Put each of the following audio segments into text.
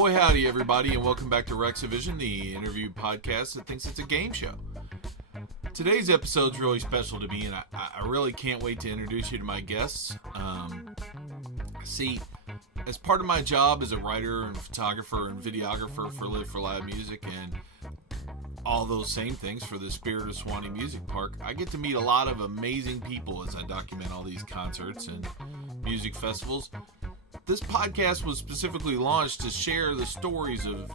Boy howdy everybody, and welcome back to Rexivision, the interview podcast that thinks it's a game show. Today's episode's really special to me, and I really can't wait to introduce you to my guests. See, as part of my job as a writer and photographer and videographer for Live for Live Music and all those same things for the Spirit of Suwannee Music Park, I get to meet a lot of amazing people as I document all these concerts and music festivals. This podcast was specifically launched to share the stories of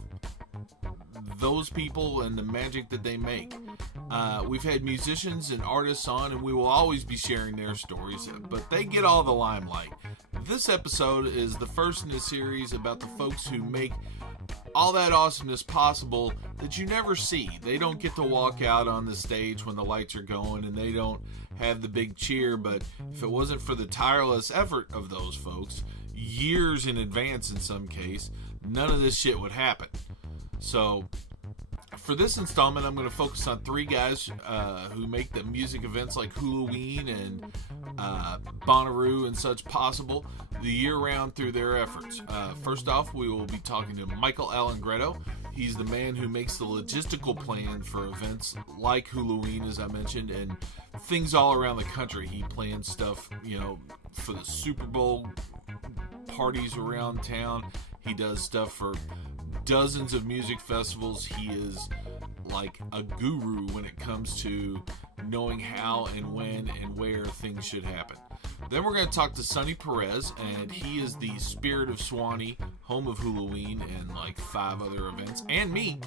those people and the magic that they make. We've had musicians and artists on, and we will always be sharing their stories, but they get all the limelight. This episode is the first in a series about the folks who make all that awesomeness possible that you never see. They don't get to walk out on the stage when the lights are going, and they don't have the big cheer, but if it wasn't for the tireless effort of those folks, years in advance in some case, none of this shit would happen. So for this installment, I'm going to focus on three guys who make the music events like Halloween and Bonnaroo and such possible the year round through their efforts. First off, we will be talking to Michael Allegretto. He's the man who makes the logistical plan for events like Halloween, as I mentioned, and things all around the country. He plans stuff, for the Super Bowl parties around town. He does stuff for dozens of music festivals. He is like a guru when it comes to knowing how and when and where things should happen. Then we're going to talk to Sonny Perez, and he is the Spirit of Suwannee, home of Halloween and like 5 other events, and me.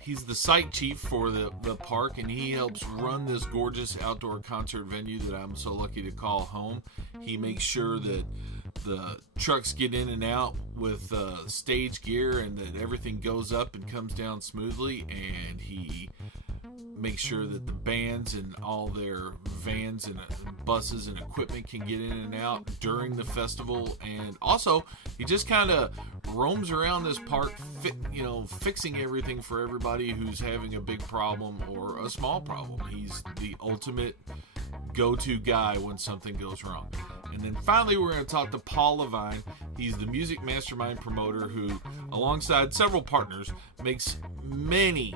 He's the site chief for the park, and he helps run this gorgeous outdoor concert venue that I'm so lucky to call home. He makes sure that the trucks get in and out with stage gear and that everything goes up and comes down smoothly, and he makes sure that the bands and all their vans and buses and equipment can get in and out during the festival. And also, he just kind of roams around this park, fixing everything for everybody who's having a big problem or a small problem. He's the ultimate go-to guy when something goes wrong. And then finally, we're going to talk to Paul Levine. He's the music mastermind promoter who, alongside several partners, makes many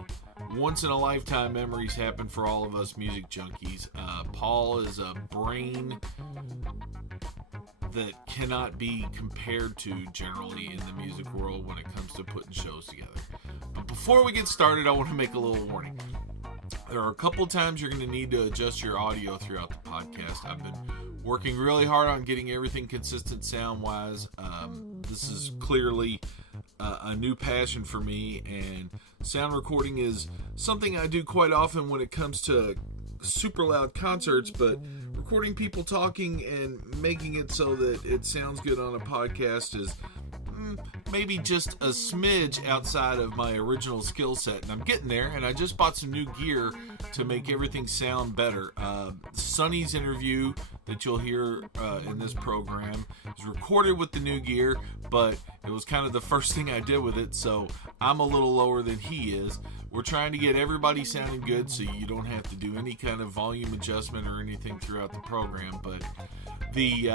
once-in-a-lifetime memories happen for all of us music junkies. Paul is a brain that cannot be compared to generally in the music world when it comes to putting shows together. But before we get started, I want to make a little warning. There are a couple times you're going to need to adjust your audio throughout the podcast. I've been working really hard on getting everything consistent sound-wise. This is clearly a new passion for me, and sound recording is something I do quite often when it comes to super loud concerts, but recording people talking and making it so that it sounds good on a podcast is maybe just a smidge outside of my original skill set, and I'm getting there, and I just bought some new gear to make everything sound better. Sonny's interview that you'll hear in this program is recorded with the new gear, but it was kind of the first thing I did with it, so I'm a little lower than he is. We're trying to get everybody sounding good so you don't have to do any kind of volume adjustment or anything throughout the program, but the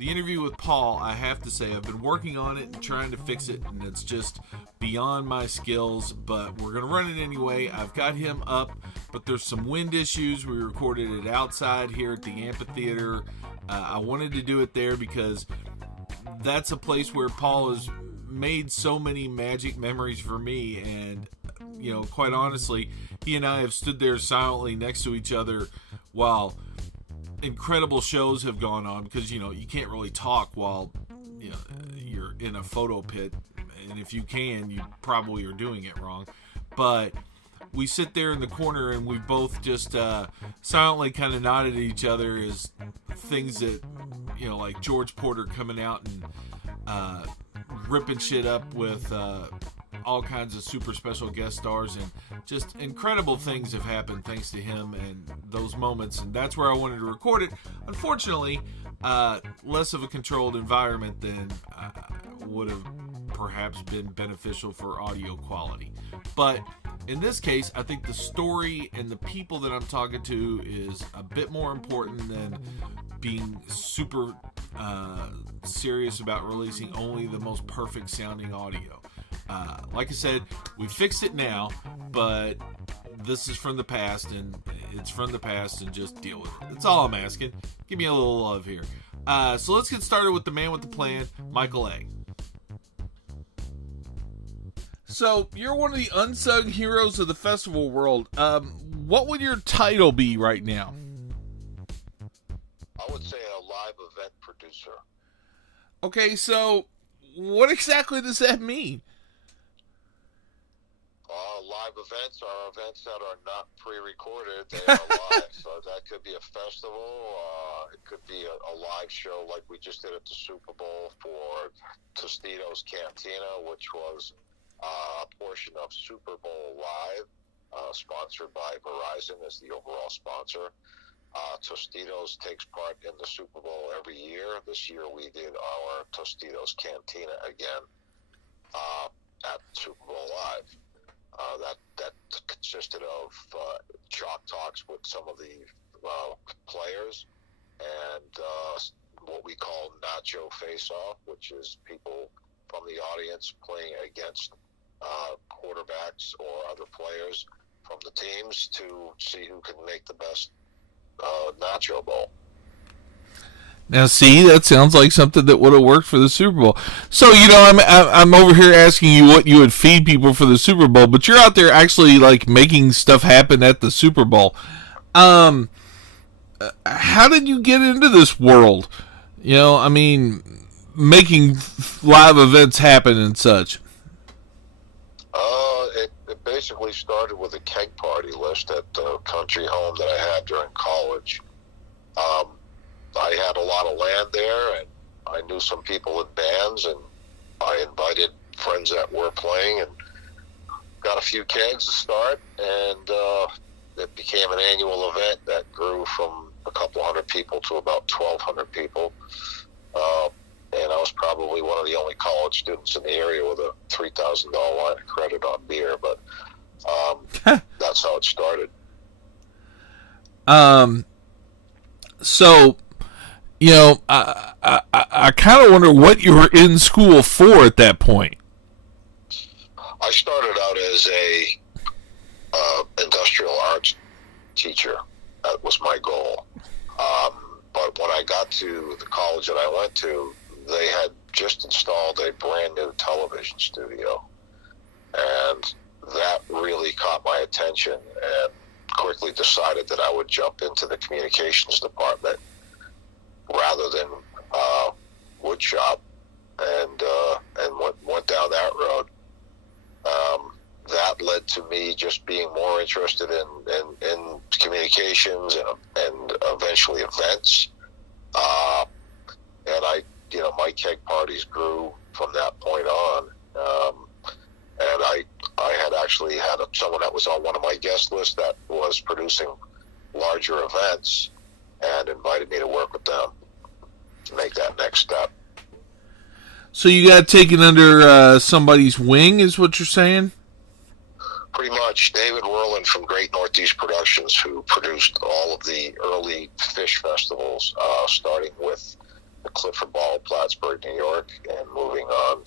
interview with Paul, I have to say, I've been working on it and trying to fix it, and it's just beyond my skills, but we're going to run it anyway. I've got him up, but there's some wind issues. We recorded it outside here at the amphitheater. I wanted to do it there because that's a place where Paul has made so many magic memories for me, and quite honestly, he and I have stood there silently next to each other while incredible shows have gone on, because you can't really talk while you're in a photo pit, and if you can, you probably are doing it wrong. But we sit there in the corner and we both just silently kind of nodded at each other as things that like George Porter coming out and ripping shit up with all kinds of super special guest stars, and just incredible things have happened thanks to him and those moments, and that's where I wanted to record it. Unfortunately, less of a controlled environment than would have perhaps been beneficial for audio quality, but in this case, I think the story and the people that I'm talking to is a bit more important than being super serious about releasing only the most perfect sounding audio. Like I said, we fixed it now, but this is from the past, and it's from the past, and just deal with it. That's all I'm asking. Give me a little love here. So let's get started with the man with the plan, Michael A. So, you're one of the unsung heroes of the festival world. What would your title be right now? I would say a live event producer. Okay, so what exactly does that mean? Live events are events that are not pre-recorded. They are live. So that could be a festival. It could be a live show like we just did at the Super Bowl for Tostitos Cantina, which was a portion of Super Bowl Live, sponsored by Verizon as the overall sponsor. Tostitos takes part in the Super Bowl every year. This year we did our Tostitos Cantina again at Super Bowl Live. That consisted of chalk talks with some of the players and what we call nacho face-off, which is people from the audience playing against quarterbacks or other players from the teams to see who can make the best nacho bowl. Now, see, that sounds like something that would have worked for the Super Bowl. So, I'm over here asking you what you would feed people for the Super Bowl, but you're out there actually like making stuff happen at the Super Bowl. How did you get into this world? Making live events happen and such. It basically started with a keg party list at the country home that I had during college. I had a lot of land there, and I knew some people in bands, and I invited friends that were playing and got a few kegs to start, and it became an annual event that grew from a couple hundred people to about 1,200 people. And I was probably one of the only college students in the area with a $3,000 line of credit on beer, but that's how it started. So, I kind of wonder what you were in school for at that point. I started out as a industrial arts teacher. That was my goal. But when I got to the college that I went to, they had just installed a brand new television studio. And that really caught my attention, and quickly decided that I would jump into the communications department rather than wood shop, and went down that road. That led to me just being more interested in communications and eventually events. And my keg parties grew from that point on. And I had actually had someone that was on one of my guest lists that was producing larger events and invited me to work with them to make that next step. So you got taken under somebody's wing, is what you're saying? Pretty much. David Whirland from Great Northeast Productions, who produced all of the early Phish festivals, starting with the Clifford Ball of Plattsburgh, New York, and moving on,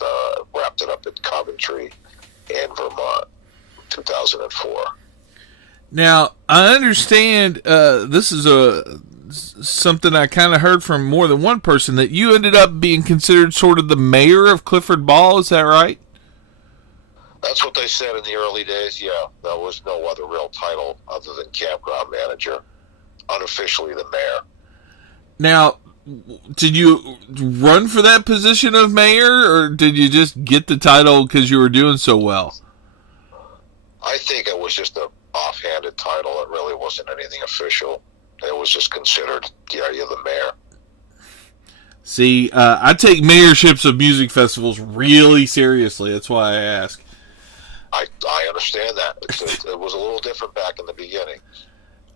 wrapped it up at Coventry in Vermont, 2004. Now, I understand this is something I kind of heard from more than one person, that you ended up being considered sort of the mayor of Clifford Ball. Is that right? That's what they said in the early days, yeah. There was no other real title other than campground manager. Unofficially the mayor. Now, did you run for that position of mayor, or did you just get the title because you were doing so well? I think it was just an offhanded title. It really wasn't anything official. It was just considered, yeah, you're the mayor. See, I take mayorships of music festivals really seriously. That's why I ask. I understand that. It was a little different back in the beginning.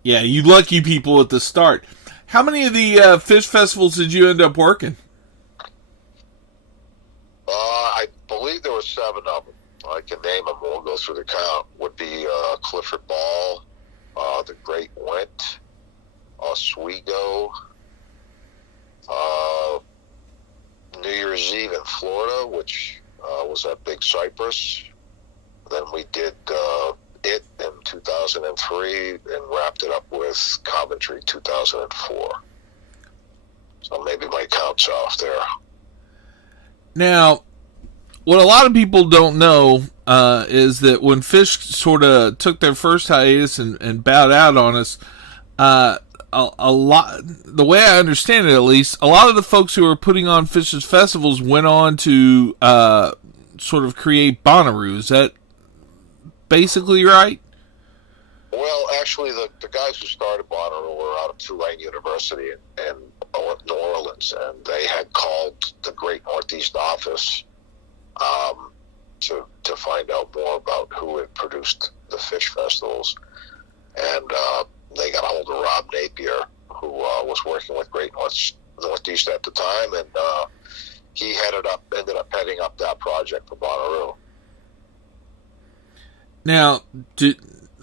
Yeah, you lucky people at the start. How many of the Phish festivals did you end up working? I believe there were 7 of them. I can name them. We'll go through the count. With would be Clifford Ball, the Great Went, Oswego, New Year's Eve in Florida, which was at Big Cypress. Then we did it in 2003 and wrapped it up with Coventry 2004. So maybe my count's off there. Now, what a lot of people don't know is that when Phish sort of took their first hiatus and bowed out on us, a lot, the way I understand it at least, a lot of the folks who were putting on Phish's festivals went on to sort of create Bonnaroo. Is that basically right? Well, actually, the guys who started Bonnaroo were out of Tulane University in New Orleans, and they had called the Great Northeast office to find out more about who had produced the Phish festivals. And they got a hold of Rob Napier, who was working with Great Northeast at the time, and he ended up heading up that project for Bonnaroo. Now,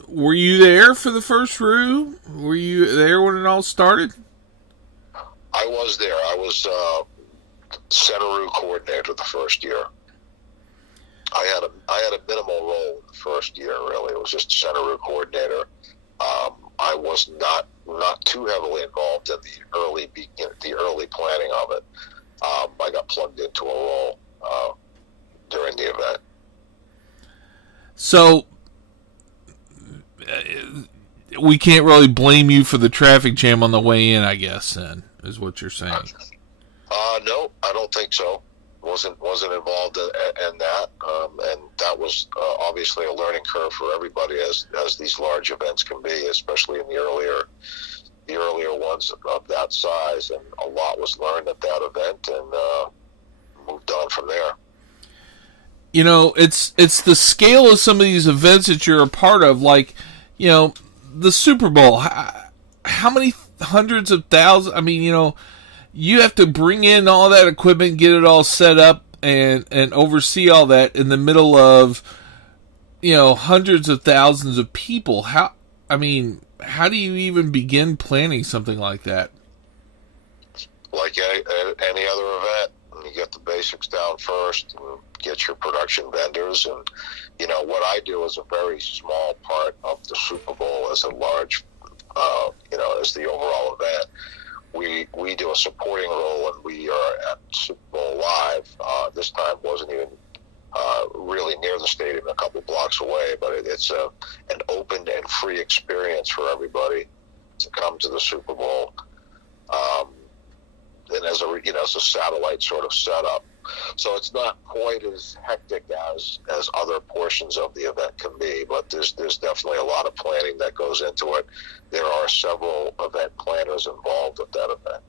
were you there for the first Roo? Were you there when it all started? I was there. I was Center Roo coordinator the first year. I had a minimal role in the first year. Really, it was just Center Roo coordinator. I was not too heavily involved in the early planning of it. I got plugged into a role during the event. So we can't really blame you for the traffic jam on the way in, I guess, then, is what you're saying. No, I don't think so. Wasn't involved in that, and that was obviously a learning curve for everybody, as these large events can be, especially in the earlier ones of that size. And a lot was learned at that event, and moved on from there. You know, it's the scale of some of these events that you're a part of, like, you know, the Super Bowl. How many hundreds of thousands? I mean, you know, you have to bring in all that equipment, get it all set up, and oversee all that in the middle of, you know, hundreds of thousands of people. How do you even begin planning something like that? Like any other event, you get the basics down first, and get your production vendors. And, you know, what I do is a very small part of the Super Bowl as a large, as the overall event. We do a supporting role, and we are at Super Bowl Live. This time wasn't even really near the stadium, a couple blocks away, but it's an open and free experience for everybody to come to the Super Bowl. And as a satellite sort of setup. So it's not quite as hectic as other portions of the event can be, but there's definitely a lot of planning that goes into it. There are several event planners involved at that event.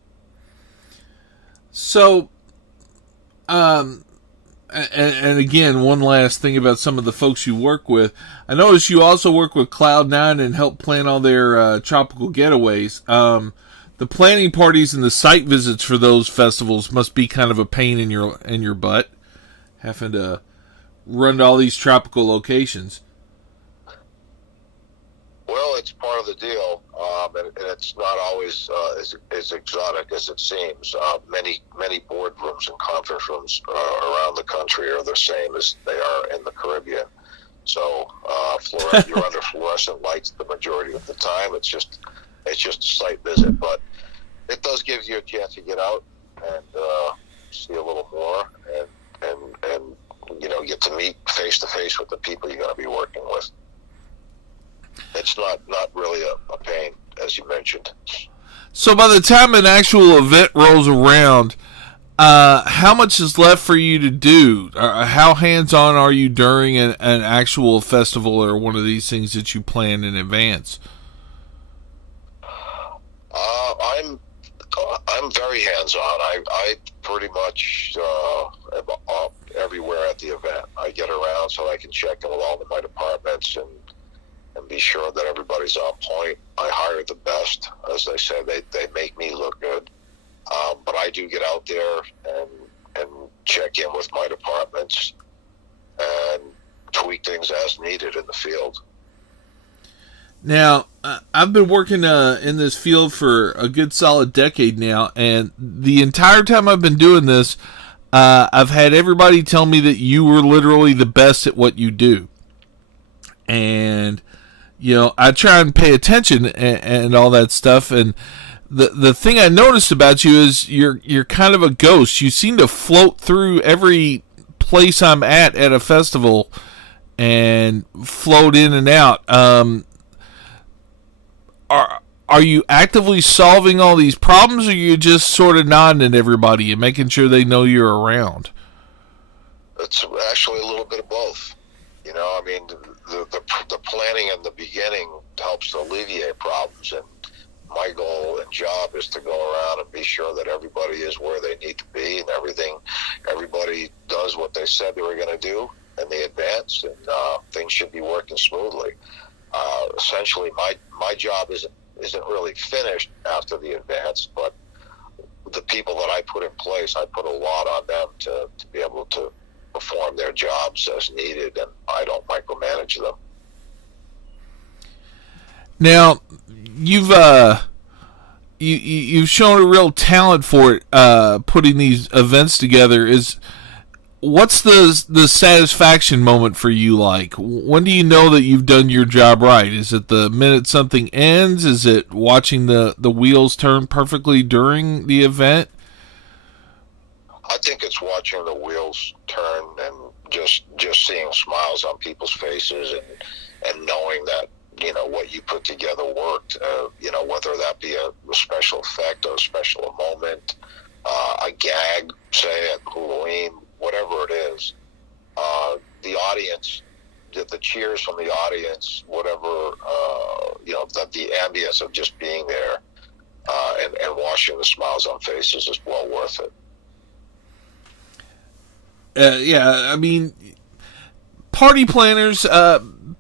So, and again, one last thing about some of the folks you work with. I noticed you also work with Cloud9 and help plan all their tropical getaways. The planning parties and the site visits for those festivals must be kind of a pain in your butt, having to run to all these tropical locations. Well, it's part of the deal, and it's not always as exotic as it seems. Many boardrooms and conference rooms around the country are the same as they are in the Caribbean. So you're under fluorescent lights the majority of the time. It's just a site visit, but it does give you a chance to get out and see a little more, and get to meet face to face with the people you're going to be working with. It's not really a pain, as you mentioned. So by the time an actual event rolls around, how much is left for you to do? How hands-on are you during an actual festival or one of these things that you plan in advance? I'm very hands-on. I pretty much am everywhere at the event. I get around so I can check in with all of my departments and be sure that everybody's on point. I hire the best. As I said, they make me look good. But I do get out there and check in with my departments and tweak things as needed in the field. Now, I've been working in this field for a good solid decade now, and the entire time I've been doing this, I've had everybody tell me that you were literally the best at what you do. And, I try and pay attention and all that stuff, and the thing I noticed about you is you're kind of a ghost. You seem to float through every place I'm at a festival and float in and out. Are you actively solving all these problems, or are you just sort of nodding at everybody and making sure they know you're around? It's actually a little bit of both. I mean, the planning in the beginning helps to alleviate problems, and my goal and job is to go around and be sure that everybody is where they need to be, and everybody does what they said they were going to do in the advance, and things should be working smoothly. Essentially, my job isn't really finished after the advance, but the people that I put in place, I put a lot on them to be able to perform their jobs as needed, and I don't micromanage them. Now, you've shown a real talent for it, putting these events together. What's the satisfaction moment for you like? When do you know that you've done your job right? Is it the minute something ends? Is it watching the wheels turn perfectly during the event? I think it's watching the wheels turn and just seeing smiles on people's faces and knowing that, what you put together worked, whether that be a special effect or a special moment, a gag, say, at Halloween, whatever it is, the audience, the cheers from the audience, whatever, the ambience of just being there and watching the smiles on faces is well worth it. Yeah, I mean, party planners,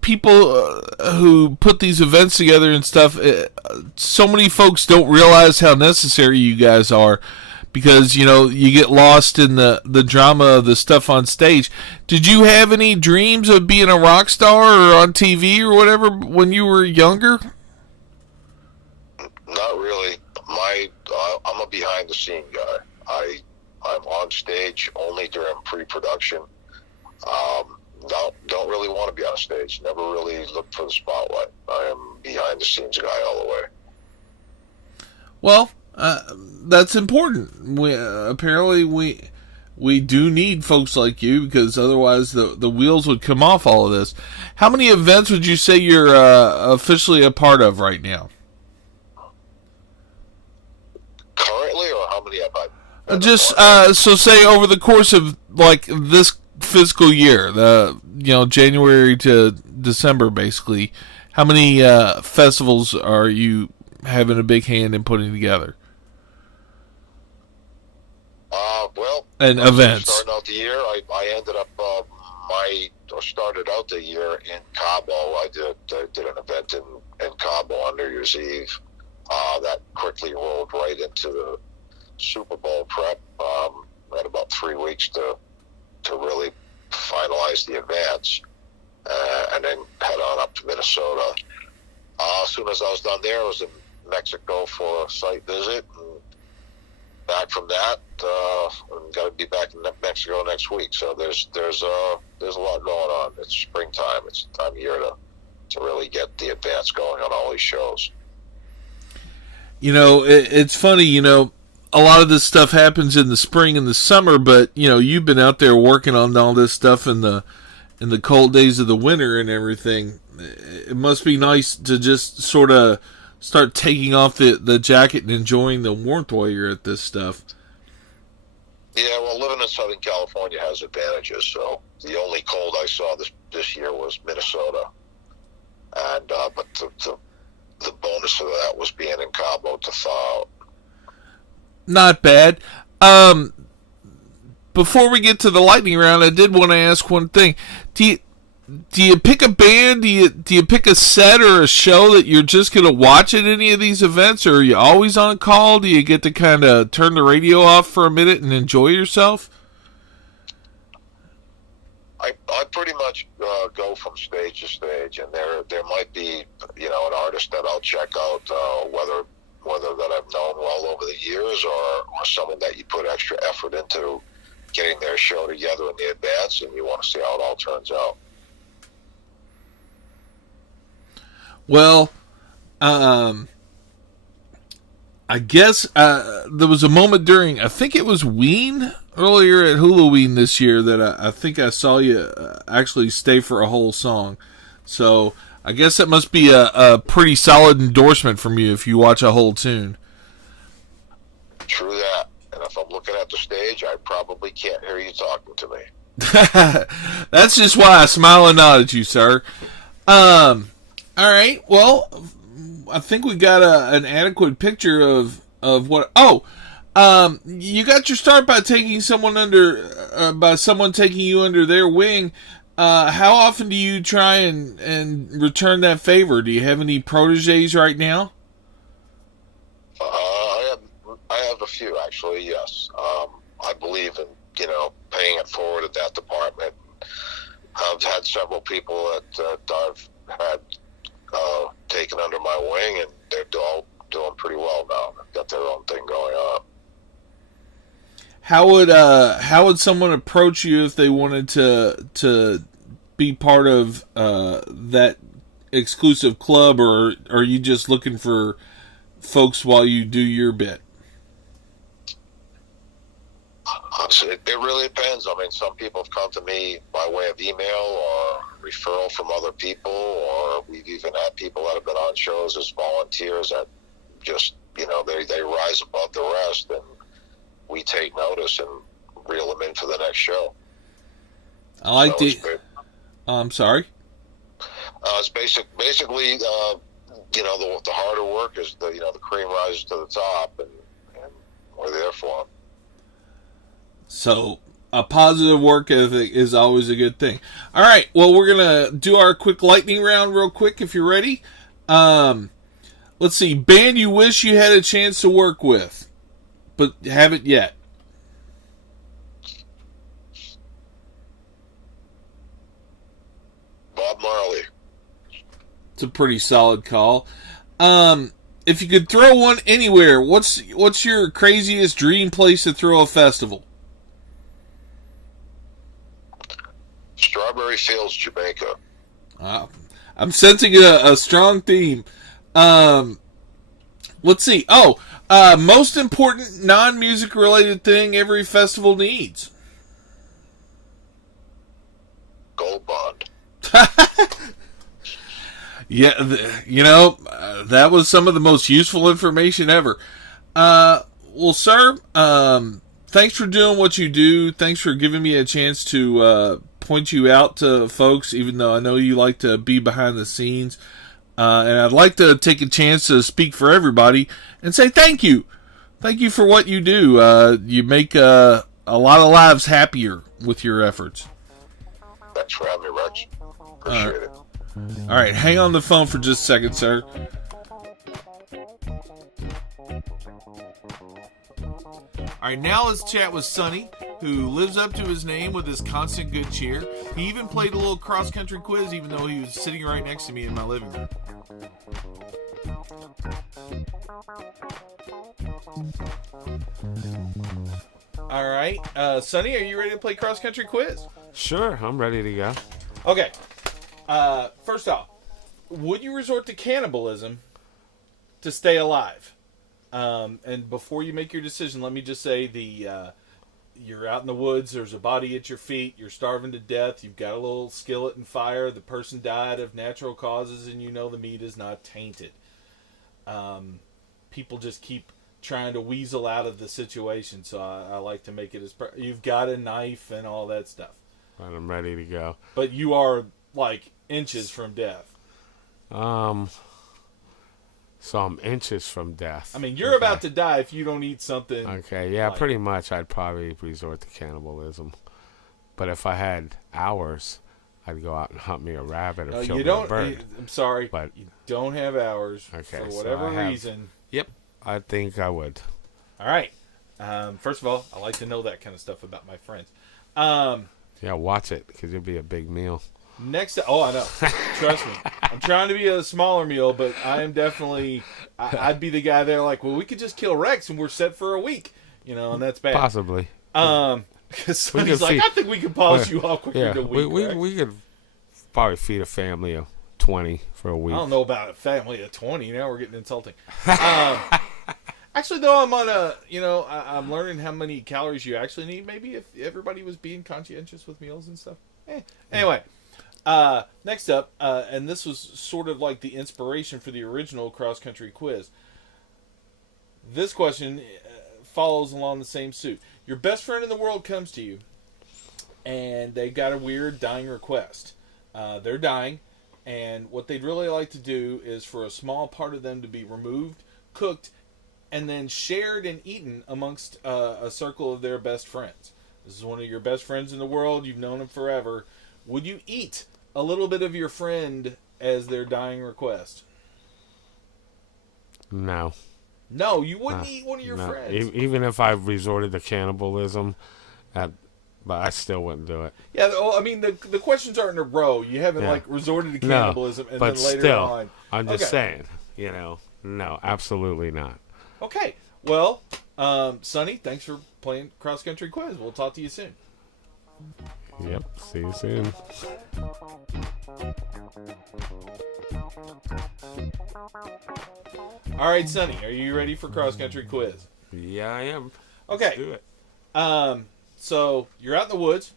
people who put these events together and stuff, so many folks don't realize how necessary you guys are, because, you get lost in the drama of the stuff on stage. Did you have any dreams of being a rock star or on TV or whatever when you were younger? Not really. I'm a behind-the-scene guy. I'm on stage only during pre-production. Don't really want to be on stage. Never really looked for the spotlight. I am behind-the-scenes guy all the way. Well, that's important. Apparently we do need folks like you, because otherwise the wheels would come off all of this. How many events would you say you're officially a part of right now? Currently, or how many have I? Just so say over the course of like this fiscal year, January to December, basically, how many festivals are you having a big hand in putting together? And events. Starting out the year, I ended up started out the year in Cabo. I did an event in Cabo on New Year's Eve. That quickly rolled right into the Super Bowl prep. Had about 3 weeks to really finalize the advance, and then head on up to Minnesota. As soon as I was done there, I was in Mexico for a site visit, and back from that, I'm going to be back in Mexico next week. So there's a lot going on. It's springtime. It's the time of year to really get the advance going on all these shows. It's funny, a lot of this stuff happens in the spring and the summer, but, you've been out there working on all this stuff in the cold days of the winter and everything. It must be nice to just sort of start taking off the jacket and enjoying the warmth while you're at this stuff. Yeah, well, living in Southern California has advantages. So the only cold I saw this year was Minnesota, and but the bonus of that was being in Cabo to thaw out. Not bad. Before we get to the lightning round, I did want to ask one thing. Do you pick a band? Do you pick a set or a show that you're just going to watch at any of these events, or are you always on call? Do you get to kind of turn the radio off for a minute and enjoy yourself? I pretty much go from stage to stage, and there might be an artist that I'll check out, whether that I've known well over the years, or someone that you put extra effort into getting their show together in the advance, and you want to see how it all turns out. Well, I guess there was a moment during, I think it was Ween, earlier at Halloween this year, that I think I saw you actually stay for a whole song. So I guess that must be a pretty solid endorsement from you if you watch a whole tune. True that. And if I'm looking at the stage, I probably can't hear you talking to me. That's just why I smile and nod at you, sir. All right. Well, I think we got an adequate picture of what. Oh, you got your start by taking someone by someone taking you under their wing. How often do you try and return that favor? Do you have any proteges right now? I have a few, actually. Yes, I believe in paying it forward in that department. I've had several people that I've had taken under my wing, and they're all doing pretty well now. They've got their own thing going on. How would someone approach you if they wanted to be part of that exclusive club, or are you just looking for folks while you do your bit? It really depends. I mean, some people have come to me by way of email or referral from other people, or we've even had people that have been on shows as volunteers that just, they rise above the rest, and we take notice and reel them in for the next show. I like I'm sorry? It's basically, the harder work is the cream rises to the top, and we're there for them. So a positive work ethic is always a good thing. All right, well, we're going to do our quick lightning round real quick if you're ready. Let's see, band you wish you had a chance to work with, but haven't yet. Bob Marley. It's a pretty solid call. If you could throw one anywhere, what's your craziest dream place to throw a festival? Strawberry Fields, Jamaica. I'm sensing a strong theme. Let's see. Most important non-music related thing every festival needs. Gold Bond. Yeah, that was some of the most useful information ever. Well, sir, thanks for doing what you do. Thanks for giving me a chance to point you out to folks, even though I know you like to be behind the scenes. And I'd like to take a chance to speak for everybody and say thank you. Thank you for what you do. You make a lot of lives happier with your efforts. Thanks for having me, Rex. Appreciate it. All right, hang on the phone for just a second, sir. All right, now let's chat with Sonny, who lives up to his name with his constant good cheer. He even played a little cross-country quiz, even though he was sitting right next to me in my living room. All right, Sonny, are you ready to play cross-country quiz? Sure, I'm ready to go. Okay. First off, would you resort to cannibalism to stay alive? And before you make your decision, let me just say you're out in the woods, there's a body at your feet, you're starving to death, you've got a little skillet and fire, the person died of natural causes, and you know the meat is not tainted. People just keep trying to weasel out of the situation, so I like to make it as... You've got a knife and all that stuff. Right, I'm ready to go. But you are, like, inches from death. So I'm inches from death. I mean, you're about to die if you don't eat something. Okay, yeah, pretty much I'd probably resort to cannibalism. But if I had hours, I'd go out and hunt me a rabbit or kill me a bird. I'm sorry, but you don't have hours for whatever reason. Yep, I think I would. All right. First of all, I like to know that kind of stuff about my friends. Yeah, watch it, because it'll be a big meal. Next, I know. Trust me. I'm trying to be a smaller meal, but I am definitely. I'd be the guy there, like, well, we could just kill Rex and we're set for a week, and that's bad. Possibly. Because Sonny's like, I think we can polish you off quicker than a week. We could probably feed a family of 20 for a week. I don't know about a family of 20. Now we're getting insulting. Actually, though, I'm on I'm learning how many calories you actually need. Maybe if everybody was being conscientious with meals and stuff. Anyway. Next up, and this was sort of like the inspiration for the original cross-country quiz. This question follows along the same suit. Your best friend in the world comes to you, and they've got a weird dying request. They're dying, and what they'd really like to do is for a small part of them to be removed, cooked, and then shared and eaten amongst a circle of their best friends. This is one of your best friends in the world. You've known him forever. Would you eat a little bit of your friend as their dying request? No. No, you wouldn't eat one of your friends. Even if I resorted to cannibalism, but I still wouldn't do it. Yeah, well, I mean, the questions aren't in a row. You haven't resorted to cannibalism and then later still, on. I'm just saying, no, absolutely not. Okay, well, Sonny, thanks for playing Cross Country Quiz. We'll talk to you soon. Yep, see you soon. All right, Sonny, are you ready for Cross Country Quiz? Yeah, I am. Okay. Let's do it. So you're out in the woods.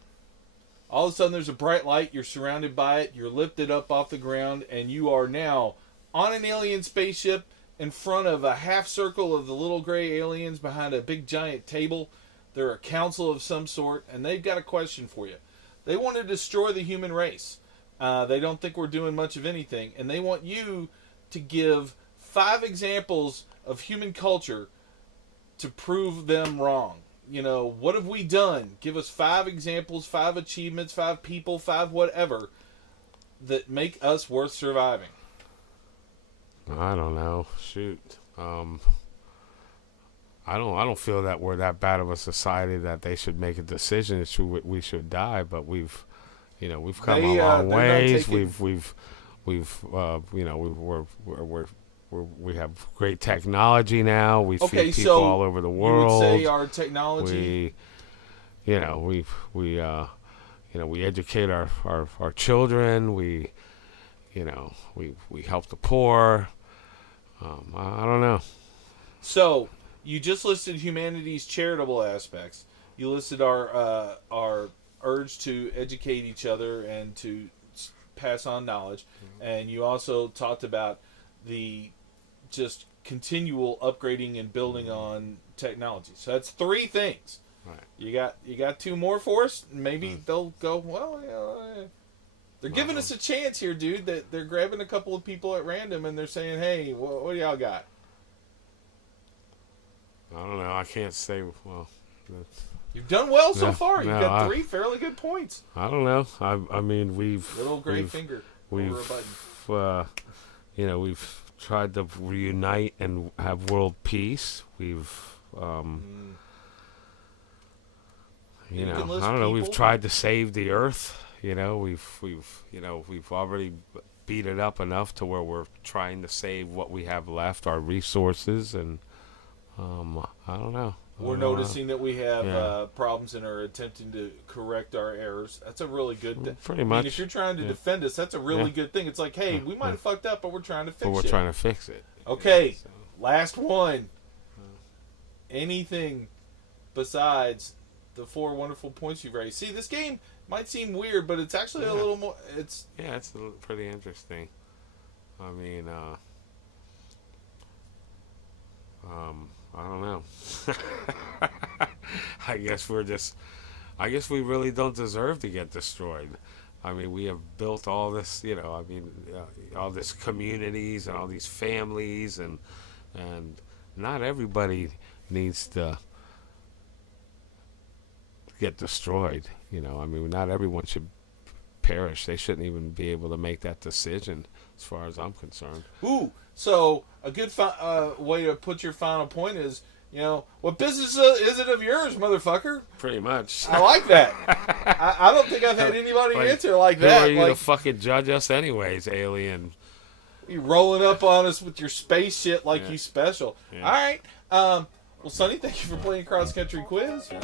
All of a sudden there's a bright light. You're surrounded by it. You're lifted up off the ground, and you are now on an alien spaceship in front of a half circle of the little gray aliens behind a big giant table. They're a council of some sort, and they've got a question for you. They want to destroy the human race. They don't think we're doing much of anything, and they want you to give 5 examples of human culture to prove them wrong. What have we done? Give us 5 examples, 5 achievements, 5 people, 5 whatever that make us worth surviving. I don't know. Shoot. I don't feel that we're that bad of a society that they should make a decision that we should die. But we've come a long ways. We have great technology now. We feed people all over the world. You would say our technology. We educate our children. We help the poor. I don't know. So. You just listed humanity's charitable aspects. You listed our urge to educate each other and to pass on knowledge. Mm-hmm. And you also talked about the just continual upgrading and building on technology. So that's 3 things. Right. You got 2 more for us? Maybe they'll go, well, they're giving us a chance here, dude. That they're grabbing a couple of people at random and they're saying, hey, what do y'all got? I don't know. I can't say. Well, you've done well so far. You've got 3 fairly good points. I don't know. I mean, little gray finger over a button. We've tried to reunite and have world peace. We've, I don't know. We've tried to save the earth. We've already beat it up enough to where we're trying to save what we have left, our resources, and. I don't know. We're noticing that we have problems and are attempting to correct our errors. That's a really good thing. Pretty much. If you're trying to defend us, that's a really good thing. It's like, hey, we might have fucked up, but we're trying to fix it. But we're trying to fix it. Okay, last one. Anything besides the 4 wonderful points you've raised? See, this game might seem weird, but it's actually a little more... It's pretty interesting. I mean, I don't know. I guess we really don't deserve to get destroyed. I mean, we have built all this, all these communities and all these families, and not everybody needs to get destroyed. I mean, not everyone should perish. They shouldn't even be able to make that decision, as far as I'm concerned. Ooh, so a good way to put your final point is, You know, what business is it of yours, motherfucker? Pretty much. I like that. I don't think I've had anybody answer like that. Who are you like, to fucking judge us anyways, alien? You rolling up on us with your space shit like you special. Yeah. All right. Well, Sonny, thank you for playing Cross Country Quiz. Yeah.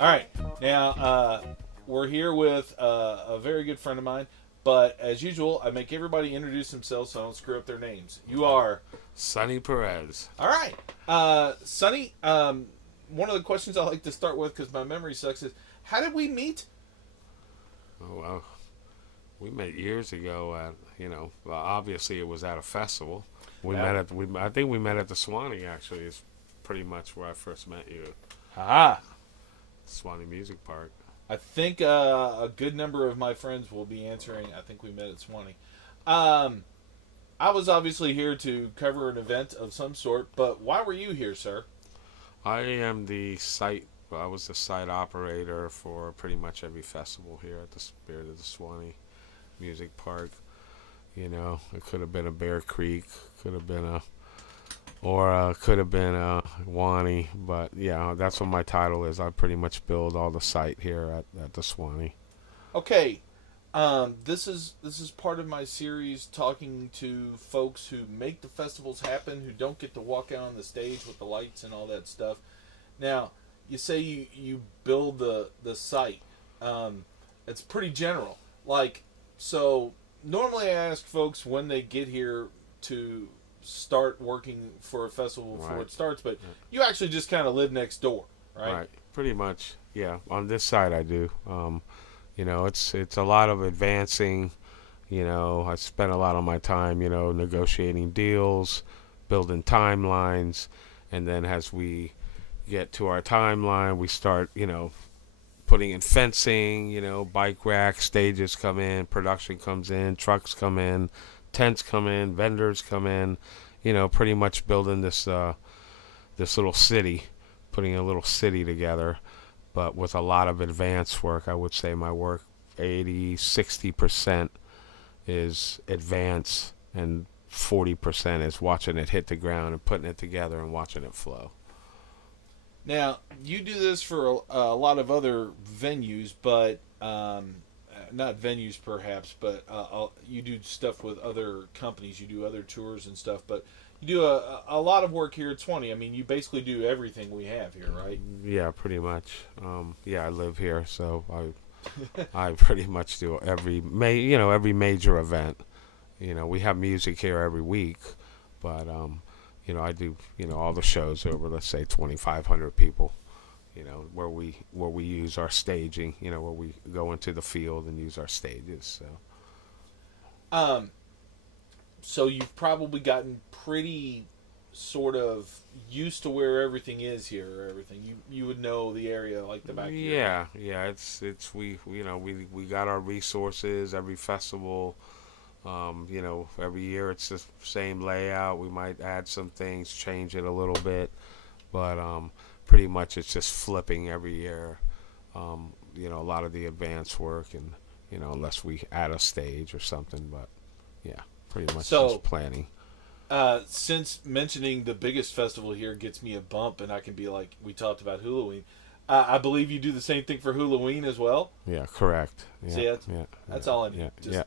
All right. Now, we're here with a very good friend of mine. But as usual, I make everybody introduce themselves so I don't screw up their names. You are Sonny Perez. All right. Sonny, one of the questions I like to start with because my memory sucks is, how did we meet? Oh, well, we met years ago at, well, obviously it was at a festival. I think we met at the Suwannee, actually. It's pretty much where I first met you. Ah. Suwannee Music Park. I think a good number of my friends will be answering. I think we met at Suwannee. I was obviously here to cover an event of some sort, but why were you here, sir? I am I was the site operator for pretty much every festival here at the Spirit of the Suwannee Music Park. It could have been a Bear Creek, could have been a Suwannee, but yeah, that's what my title is. I pretty much build all the site here at the Suwannee. Okay, this is part of my series talking to folks who make the festivals happen, who don't get to walk out on the stage with the lights and all that stuff. Now, you say you build the site. It's pretty general. So normally I ask folks when they get here to start working for a festival before it starts, but you actually just kind of live next door, right? Right, pretty much, yeah. On this side I do. It's a lot of advancing. I spend a lot of my time, negotiating deals, building timelines, and then as we get to our timeline, we start, putting in fencing, bike racks, stages come in, production comes in, trucks come in, tents come in, vendors come in, pretty much building this little city, putting a little city together, but with a lot of advanced work. I would say my work 60% is advanced and 40% is watching it hit the ground and putting it together and watching it flow. Now, you do this for a lot of other venues, but not venues perhaps, but you do stuff with other companies. You do other tours and stuff, but you do a lot of work here at Suwannee. I mean, you basically do everything we have here, right? Yeah, pretty much. I live here, so I pretty much do every major event. We have music here every week, but I do all the shows over, let's say, 2,500 people. Where we use our staging, where we go into the field and use our stages. So you've probably gotten pretty sort of used to where everything is here, or everything. You would know the area like the back of your hand. Yeah. It's we got our resources. Every festival, every year it's the same layout. We might add some things, change it a little bit, but pretty much it's just flipping every year. A lot of the advanced work, and unless we add a stage or something, but yeah, pretty much just planning. Since mentioning the biggest festival here gets me a bump, and I can be like, we talked about Halloween. I believe you do the same thing for Halloween as well. Yeah, correct. Yeah, See, that's all I need. Yeah,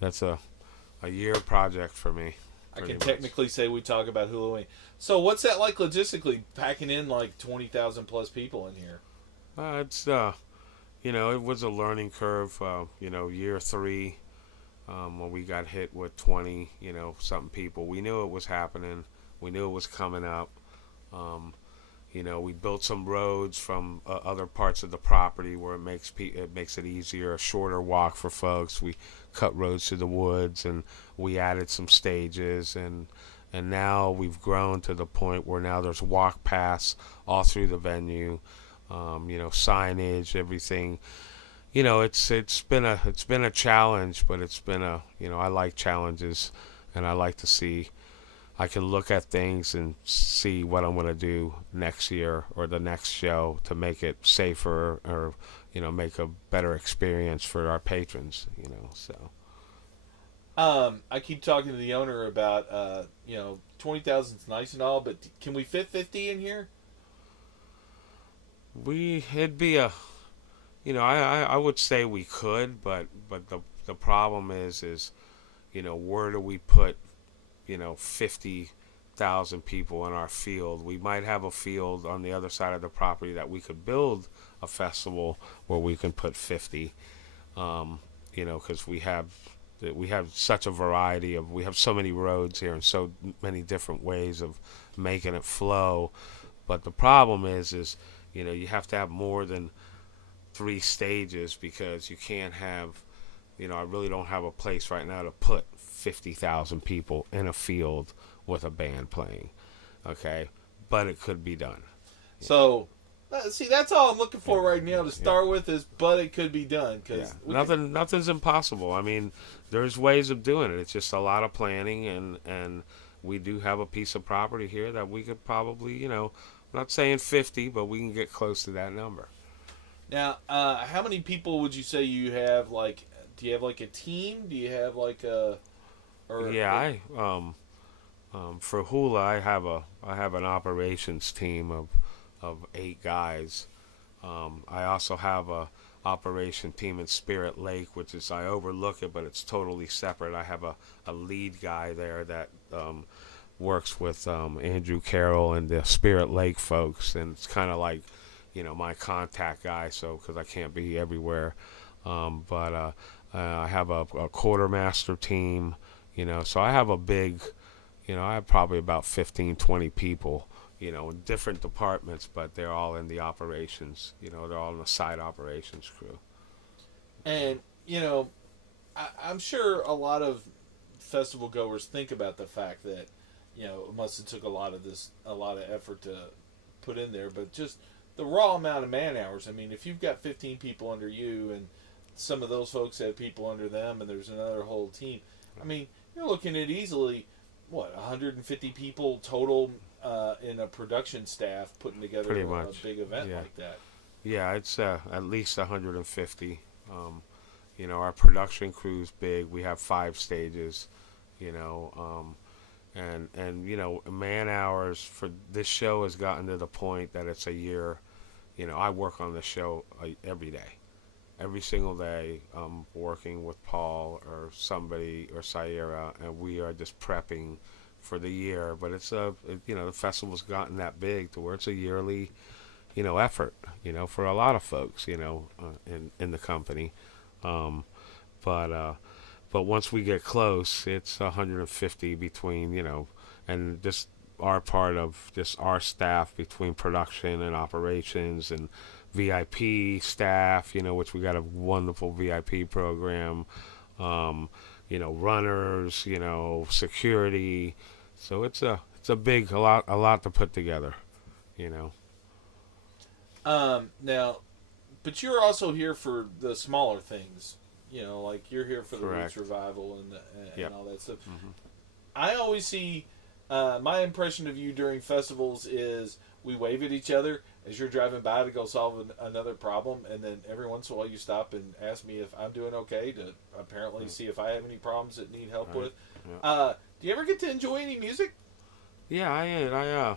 that's a year project for me. I can technically say we talk about Halloween. So what's that like logistically, packing in like 20,000 plus people in here? It's it was a learning curve. Year 3, when we got hit with 20, something people. We knew it was happening. We knew it was coming up. We built some roads from other parts of the property where it makes it easier, a shorter walk for folks. We cut roads to the woods, and we added some stages, and now we've grown to the point where now there's walk paths all through the venue, signage, everything. It's been a challenge, but it's been I like challenges, and I like to see. I can look at things and see what I'm going to do next year or the next show to make it safer, or make a better experience for our patrons. So I keep talking to the owner about 20,000's nice and all, but can we fit 50 in here? It'd be a, I would say we could, but the problem is, where do we put, 50,000 people in our field? We might have a field on the other side of the property that we could build a festival where we can put 50, because we have such a variety we have so many roads here and so many different ways of making it flow. But the problem is, you have to have more than 3 stages, because you can't have, I really don't have a place right now to put 50,000 people in a field with a band playing. Okay, but it could be done. So, see, that's all I'm looking for right now to start with is, but it could be done. Cause nothing's impossible. I mean, there's ways of doing it. It's just a lot of planning, and we do have a piece of property here that we could probably, I'm not saying 50, but we can get close to that number. Now, how many people would you say you have? Like, do you have like a team? Do you have like a? For hula, I have an operations team of 8 guys. I also have a operation team in Spirit Lake, which is, I overlook it, but it's totally separate. I have a lead guy there that works with Andrew Carroll and the Spirit Lake folks, and it's kind of like, my contact guy, so because I can't be everywhere. But I have a quartermaster team, so I have a big, I have probably about 15, 20 people, in different departments, but they're all in the operations, they're all in the site operations crew. And, I'm sure a lot of festival goers think about the fact that, it must have took a lot of effort to put in there, but just the raw amount of man hours. I mean, if you've got 15 people under you and some of those folks have people under them and there's another whole team, I mean, you're looking at easily, 150 people total in a production staff putting together a big event like that. Yeah, it's at least 150. Our production crew's big. We have 5 stages, and man hours for this show has gotten to the point that it's a year. I work on the show every day. Every single day, I'm working with Paul or somebody or Sierra, and we are just prepping for the year. But it's the festival's gotten that big to where it's a yearly, effort, for a lot of folks, in the company. But once we get close, it's 150 between, and just our part of just our staff between production and operations and VIP staff, which we got a wonderful VIP program, runners, security. So it's a lot to put together, Now, but you're also here for the smaller things, like you're here for the Roots Revival and all that stuff. Mm-hmm. I always see, my impression of you during festivals is we wave at each other as you're driving by to go solve another problem, and then every once in a while you stop and ask me if I'm doing okay to apparently see if I have any problems that need help with. Yeah. Do you ever get to enjoy any music? Yeah,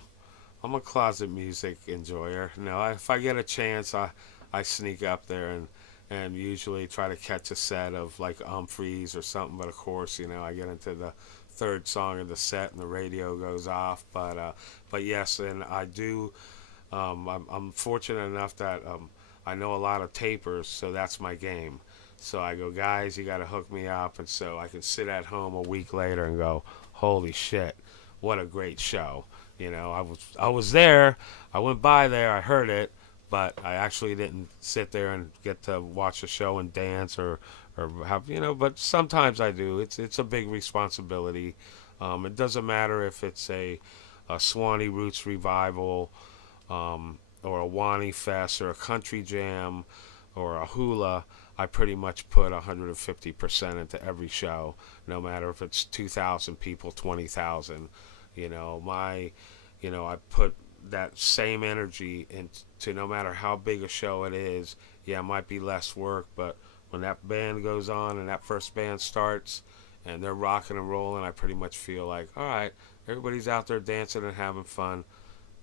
I'm a closet music enjoyer. If I get a chance, I sneak up there and usually try to catch a set of like Humphreys or something. But of course, I get into the 3rd song of the set and the radio goes off. But yes, and I do. I'm fortunate enough that I know a lot of tapers, so that's my game. So I go, guys, you got to hook me up, and so I can sit at home a week later and go, holy shit, what a great show. I was there, I went by there, I heard it, but I actually didn't sit there and get to watch the show and dance or have, but sometimes I do. It's a big responsibility. It doesn't matter if it's a Suwannee Roots Revival, or a Wani Fest or a country jam or a hula. I pretty much put 150% into every show, no matter if it's 2,000 people, 20,000. I put that same energy into no matter how big a show it is. Yeah, it might be less work, but when that band goes on and that first band starts, and they're rocking and rolling, I pretty much feel like, all right, everybody's out there dancing and having fun.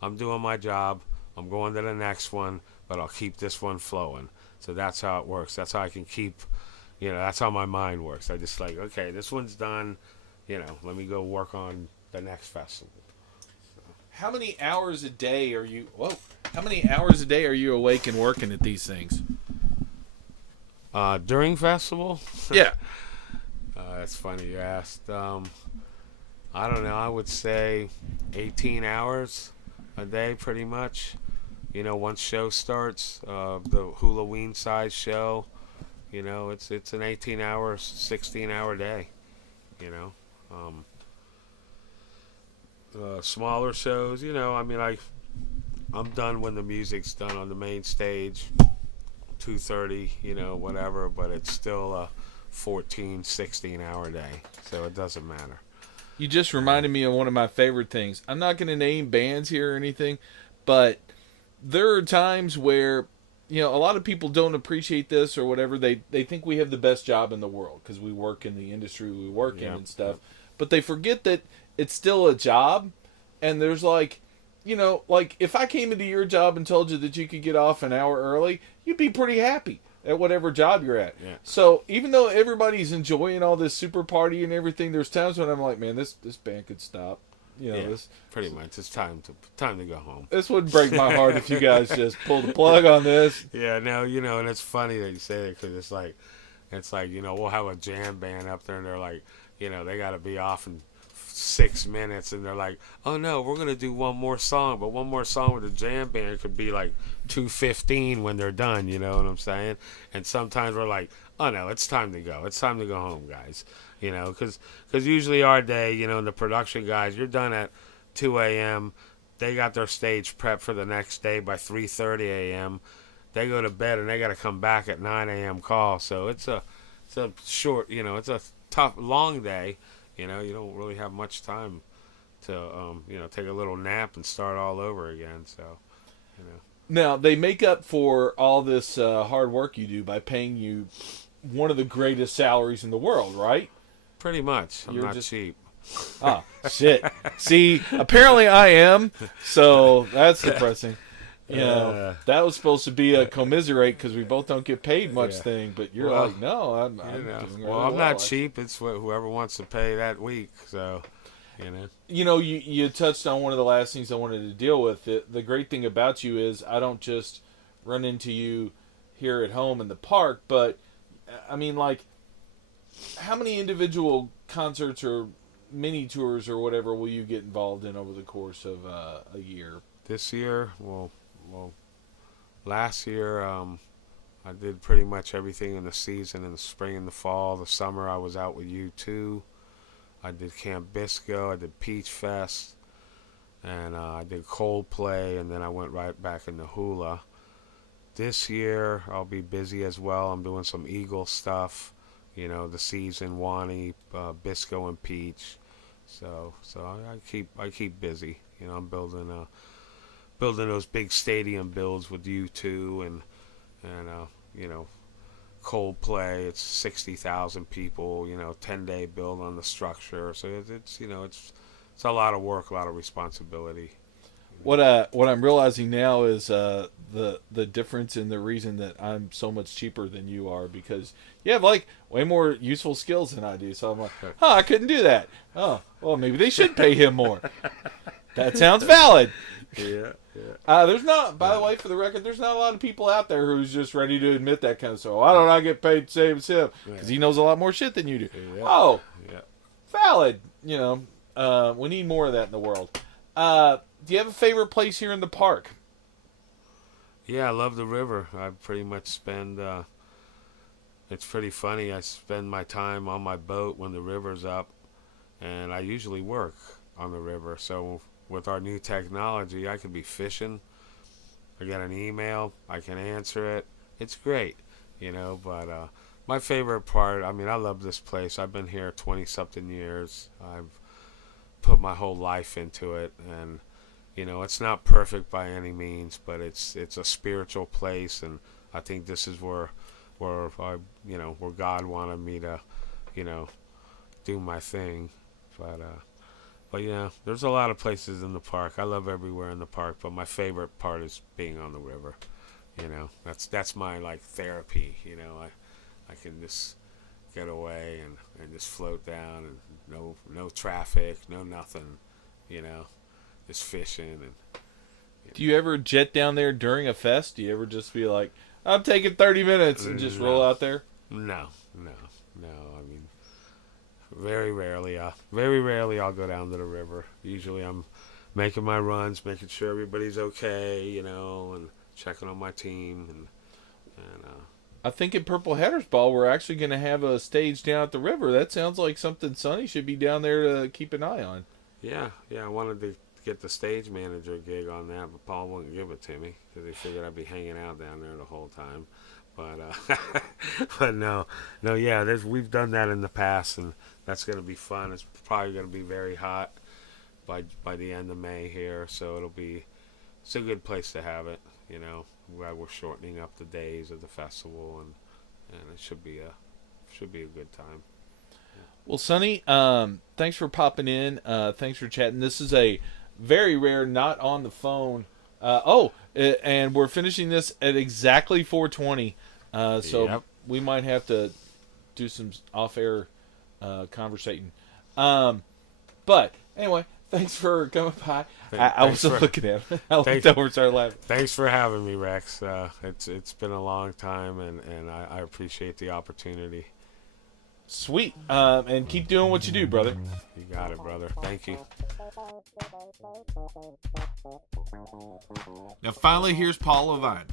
I'm doing my job. I'm going to the next one, but I'll keep this one flowing. So that's how it works. That's how I can keep, that's how my mind works. I just like, okay, this one's done. Let me go work on the next festival. How many hours a day are you? Whoa! How many hours a day are you awake and working at these things? During festival? Yeah. That's funny you asked. I don't know. I would say 18 hours a day, pretty much. Once show starts, the Halloween size show, it's an 18-hour, 16-hour day. Smaller shows, I'm done when the music's done on the main stage, 2:30, whatever, but it's still a 14, 16-hour day, so it doesn't matter. You just reminded me of one of my favorite things. I'm not going to name bands here or anything, but there are times where, a lot of people don't appreciate this or whatever. They think we have the best job in the world because we work in the industry we work in and stuff, but they forget that it's still a job, and there's like if I came into your job and told you that you could get off an hour early, you'd be pretty happy at whatever job you're at. Yeah. So even though everybody's enjoying all this super party and everything, there's times when I'm like, man, this band could stop. This pretty much. It's time to go home. This would break my heart if you guys just pulled the plug on this. Yeah, no, and it's funny that you say that because it's like we'll have a jam band up there and they're like, they got to be off in 6 minutes, and they're like, oh no, we're gonna do one more song, but one more song with the jam band could be like 2:15 when they're done. You know what I'm saying? And sometimes we're like, oh no, it's time to go. It's time to go home, guys. Because usually our day, the production guys, you're done at 2 a.m. They got their stage prep for the next day by 3:30 a.m. They go to bed and they got to come back at 9 a.m. call. So it's a short, it's a tough, long day. You don't really have much time to, take a little nap and start all over again. So, Now, they make up for all this hard work you do by paying you one of the greatest salaries in the world, right? Pretty much. I'm not cheap. Ah, shit. See, apparently I am, so that's depressing. That was supposed to be a commiserate because we both don't get paid much thing, but you're like, no, I'm doing really I'm not cheap. It's whoever wants to pay that week, so, You touched on one of the last things I wanted to deal with. The great thing about you is I don't just run into you here at home in the park, but, I mean, like, how many individual concerts or mini tours or whatever will you get involved in over the course of a year? This year, well, last year I did pretty much everything in the season, in the spring and the fall. The summer I was out with U2. I did Camp Bisco. I did Peach Fest. And I did Coldplay, and then I went right back into Hula. This year I'll be busy as well. I'm doing some Eagle stuff. The season, Suwannee, Bisco, and Peach. So I keep busy. I'm building those big stadium builds with U2 and Coldplay. It's 60,000 people. 10-day build on the structure. So it's a lot of work, a lot of responsibility. What I'm realizing now is the difference in the reason that I'm so much cheaper than you are, because you have like way more useful skills than I do. So I'm like, I couldn't do that. Oh, well, maybe they should pay him more. That sounds valid. Yeah. There's not, by the way, for the record, there's not a lot of people out there who's just ready to admit that kind of stuff. Why don't I get paid the same as him? Because he knows a lot more shit than you do. Yeah. Oh, yeah. Valid. We need more of that in the world. Do you have a favorite place here in the park? Yeah, I love the river. I pretty much spend, it's pretty funny, I spend my time on my boat when the river's up, and I usually work on the river. So with our new technology, I could be fishing. I get an email, I can answer it. It's great, but my favorite part, I love this place. I've been here 20-something years. I've put my whole life into it, and it's not perfect by any means, but it's a spiritual place, and I think this is where I, where God wanted me to, do my thing. But yeah, there's a lot of places in the park. I love everywhere in the park, but my favorite part is being on the river. You know, that's my like therapy. You know, I can just get away and just float down, and no traffic, no nothing. You know, just fishing. And do you ever jet down there during a fest? Do you ever just be like, I'm taking 30 minutes and just roll out there? No. I mean, very rarely I'll go down to the river. Usually I'm making my runs, making sure everybody's okay, you know, and checking on my team. And I think at Purple Hatters Ball we're actually going to have a stage down at the river. That sounds like something Sonny should be down there to keep an eye on. Yeah, I wanted to get the stage manager gig on that, but Paul wouldn't give it to me because he figured I'd be hanging out down there the whole time. But no, yeah, we've done that in the past, and that's going to be fun. It's probably going to be very hot by the end of May here, so it's a good place to have it. You know, where we're shortening up the days of the festival, and it should be a good time. Well, Sonny, thanks for popping in. Thanks for chatting. This is a very rare not on the phone. And we're finishing this at exactly 4:20. So Yep. we might have to do some off-air conversating. But anyway, thanks for coming by. I was looking at him. I looked over and started laughing. Thanks for having me, Rex. It's been a long time, and I appreciate the opportunity. Sweet. And keep doing what you do, brother. You got it, brother. Thank you. Now, finally, here's Paul Levine.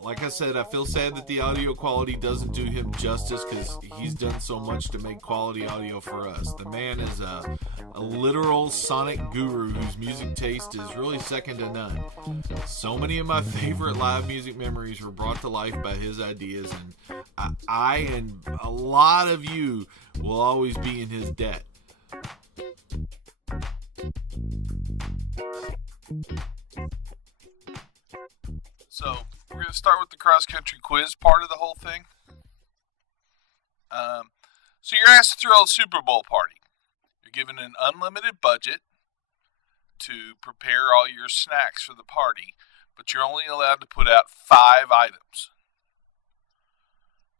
Like I said, I feel sad that the audio quality doesn't do him justice because he's done so much to make quality audio for us. The man is a literal sonic guru whose music taste is really second to none. So many of my favorite live music memories were brought to life by his ideas, and I and a lot of you will always be in his debt. So we're going to start with the cross-country quiz part of the whole thing. So you're asked to throw a Super Bowl party. You're given an unlimited budget to prepare all your snacks for the party, but you're only allowed to put out 5 items.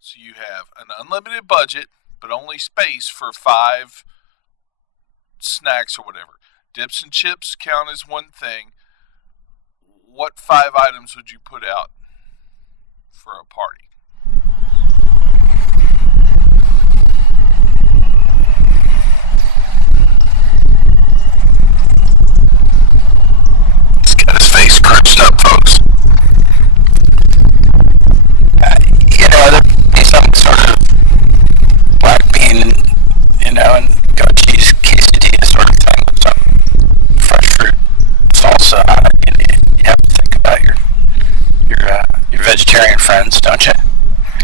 So you have an unlimited budget, but only space for 5 snacks or whatever. Dips and chips count as one thing. What 5 items would you put out for a party? He's got his face crunched up, folks. There'd be some sort of black bean, and goat cheese quesadilla sort of thing with some fresh fruit salsa on it. You have to think about your vegetarian friends, don't you?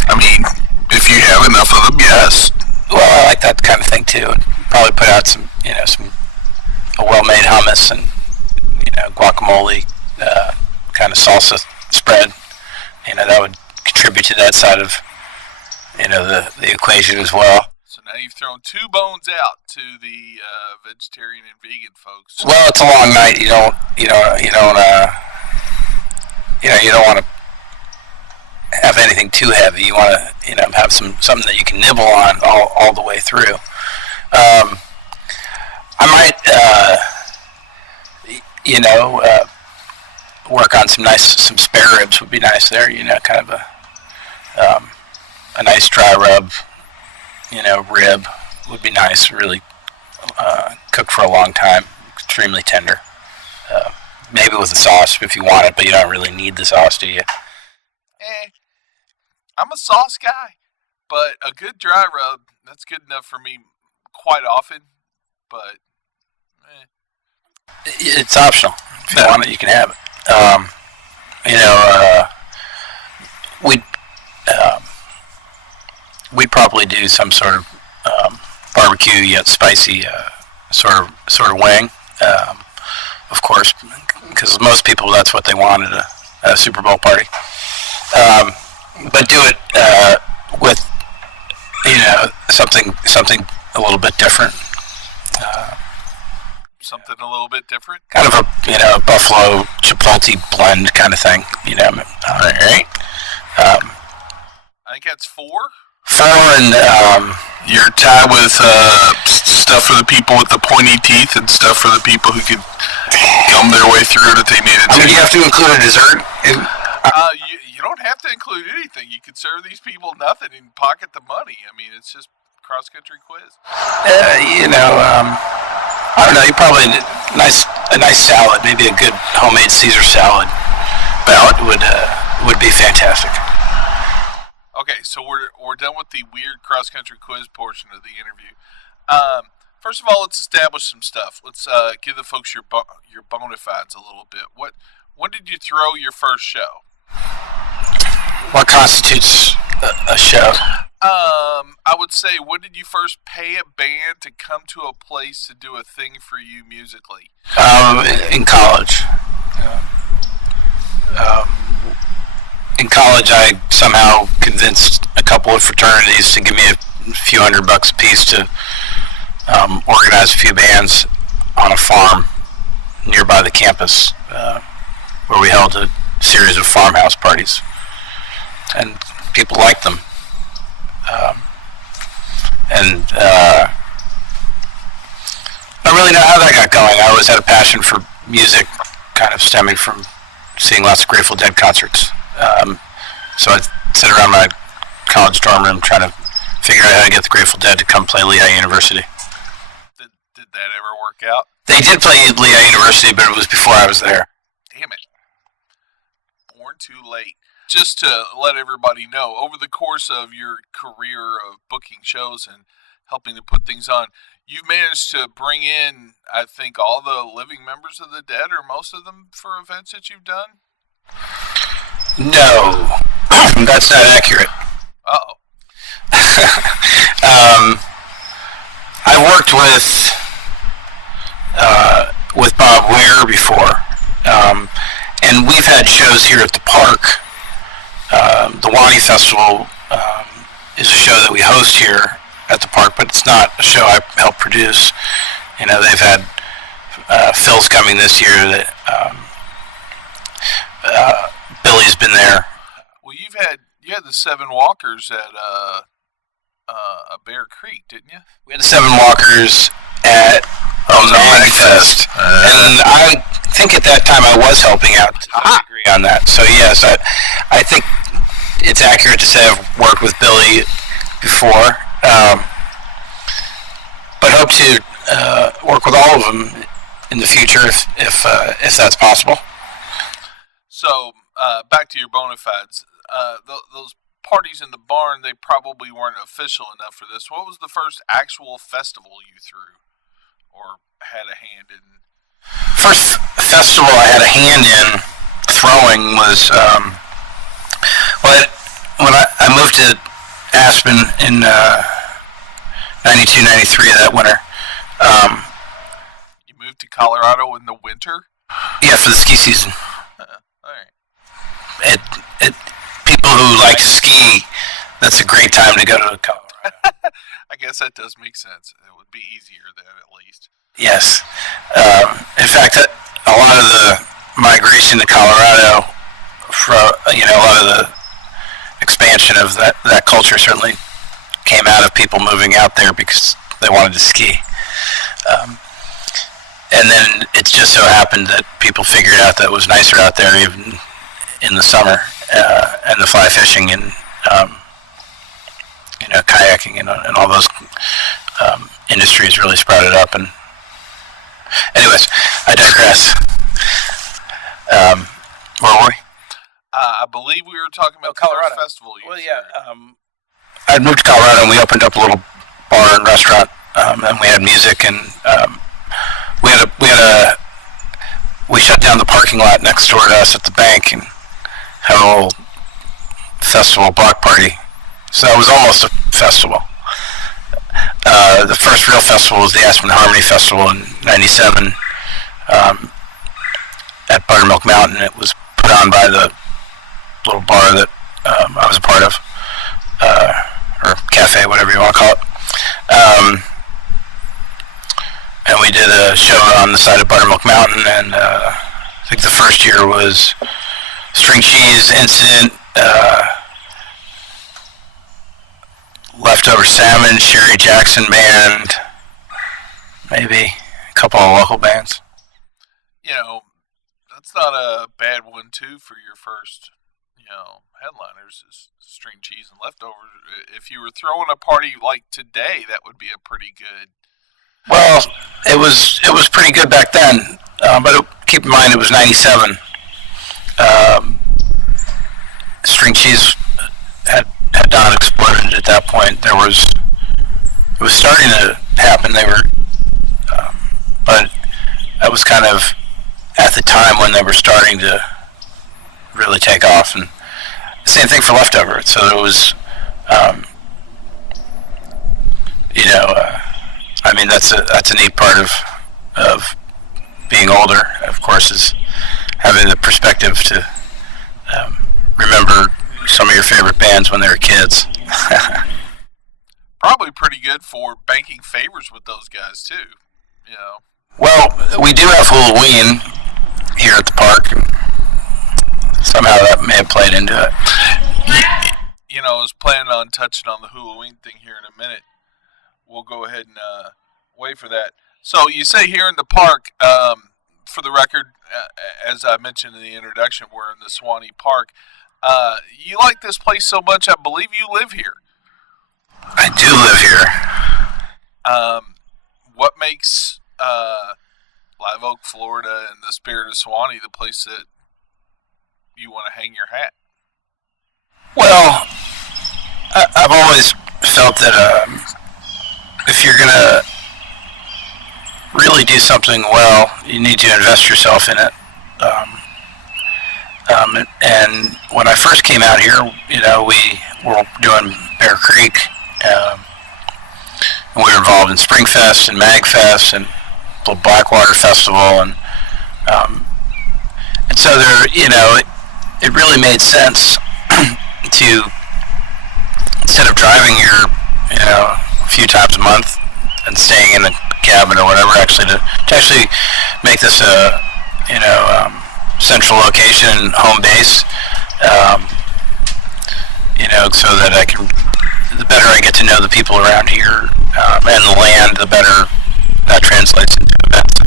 I mean, if you have enough of them, yes. Well, I like that kind of thing too. And probably put out some a well-made hummus and guacamole kind of salsa spread. That would contribute to that side of the equation as well. So now you've thrown 2 bones out to the vegetarian and vegan folks. Well, it's a long night. You don't want to have anything too heavy. You want to have something that you can nibble on all the way through. I might work on some spare ribs would be nice there. Kind of a nice dry rub. Rib would be nice. Really cook for a long time. Extremely tender. Maybe with a sauce if you want it, but you don't really need the sauce, do you? I'm a sauce guy, but a good dry rub, that's good enough for me quite often, but It's optional. If you want it, you can have it. We'd probably do some sort of barbecue yet spicy sort of wing, of course, because most people that's what they want at a Super Bowl party. But do it with something a little bit different. Something a little bit different? Kind of a, Buffalo Chipotle blend kind of thing, All right. I think that's 4. 4, and You're tied with stuff for the people with the pointy teeth and stuff for the people who could gum their way through it if they needed to. you have to include a dessert. You don't have to include anything. You could serve these people nothing and pocket the money. I mean, it's just cross-country quiz. I don't know. You probably a nice salad, maybe a good homemade Caesar salad. That would be fantastic. Okay, so we're done with the weird cross-country quiz portion of the interview. First of all, let's establish some stuff. Let's give the folks your bona fides a little bit. When did you throw your first show? What constitutes a show? I would say, when did you first pay a band to come to a place to do a thing for you musically? In college. In college, I somehow convinced a couple of fraternities to give me a few $100 a piece to organize a few bands on a farm nearby the campus, where we held a series of farmhouse parties, and people liked them. I don't really know how that got going. I always had a passion for music, kind of stemming from seeing lots of Grateful Dead concerts. So I'd sit around my college dorm room trying to figure out how to get the Grateful Dead to come play Lehigh University. Did that ever work out? They did play Lehigh University, but it was before I was there. Damn it. Born too late. Just to let everybody know, over the course of your career of booking shows and helping to put things on, you've managed to bring in, I think, all the living members of the Dead, or most of them, for events that you've done? No, that's not accurate. Uh-oh. I worked with Bob Weir before, and we've had shows here at the park. The Suwannee Festival is a show that we host here at the park, but it's not a show I help produce. They've had Phil's coming this year. That Billy's been there. Well, you had the 7 Walkers at Bear Creek, didn't you? We had the 7 Walkers at Magfest, and I think at that time I was helping out to some degree on that. So yes, I think it's accurate to say I've worked with Billy before, but hope to work with all of them in the future if that's possible. So back to your bona fides. Those parties in the barn, they probably weren't official enough for this. What was the first actual festival you threw or had a hand in? First festival I had a hand in throwing was when I moved to Aspen in 92, 93, that winter. You moved to Colorado in the winter? Yeah, for the ski season. All right. People who like to ski, that's a great time to go to Colorado. I guess that does make sense. It would be easier then, at least. Yes. In fact, a lot of the migration to Colorado, a lot of the expansion of that culture certainly came out of people moving out there because they wanted to ski. And then it just so happened that people figured out that it was nicer out there even in the summer, and the fly fishing and kayaking and all those industries really sprouted up. And anyways, I digress. Where were we? I believe we were talking about Colorado. The first festival. I moved to Colorado and we opened up a little bar and restaurant, and we had music, and we shut down the parking lot next door to us at the bank and had a little festival block party. So that was almost a festival. The first real festival was the Aspen Harmony Festival in '97 at Buttermilk Mountain. It was put on by the little bar that I was a part of, or cafe, whatever you want to call it. and we did a show on the side of Buttermilk Mountain, and I think the first year was String Cheese Incident, Leftover Salmon, Sherry Jackson Band, maybe a couple of local bands. That's not a bad one, too, for your first, headliners is String Cheese and Leftovers. If you were throwing a party like today, that would be a pretty good... Well, it was pretty good back then, but keep in mind it was 97. String Cheese had not exploded at that point. It was starting to happen. They were, but that was kind of at the time when they were starting to really take off. And same thing for Leftover. So it was, I mean, that's a neat part of being older, of course, is having the perspective to remember some of your favorite bands when they were kids. Probably pretty good for banking favors with those guys, too. Well, we do have Halloween here at the park. Somehow that may have played into it. I was planning on touching on the Halloween thing here in a minute. We'll go ahead and wait for that. So you say here in the park, for the record, as I mentioned in the introduction, we're in the Suwannee Park. You like this place so much, I believe you live here. I do live here. What makes Live Oak, Florida, and the Spirit of Suwannee the place that you want to hang your hat? Well, I've always felt that if you're going to really do something well, you need to invest yourself in it. And when I first came out here, we were doing Bear Creek, and we were involved in Springfest and Magfest and the Blackwater Festival, and so there, it really made sense to, instead of driving here, a few times a month and staying in a cabin or whatever, actually to actually make this a central location, home base, so that the better I get to know the people around here and the land, the better that translates into events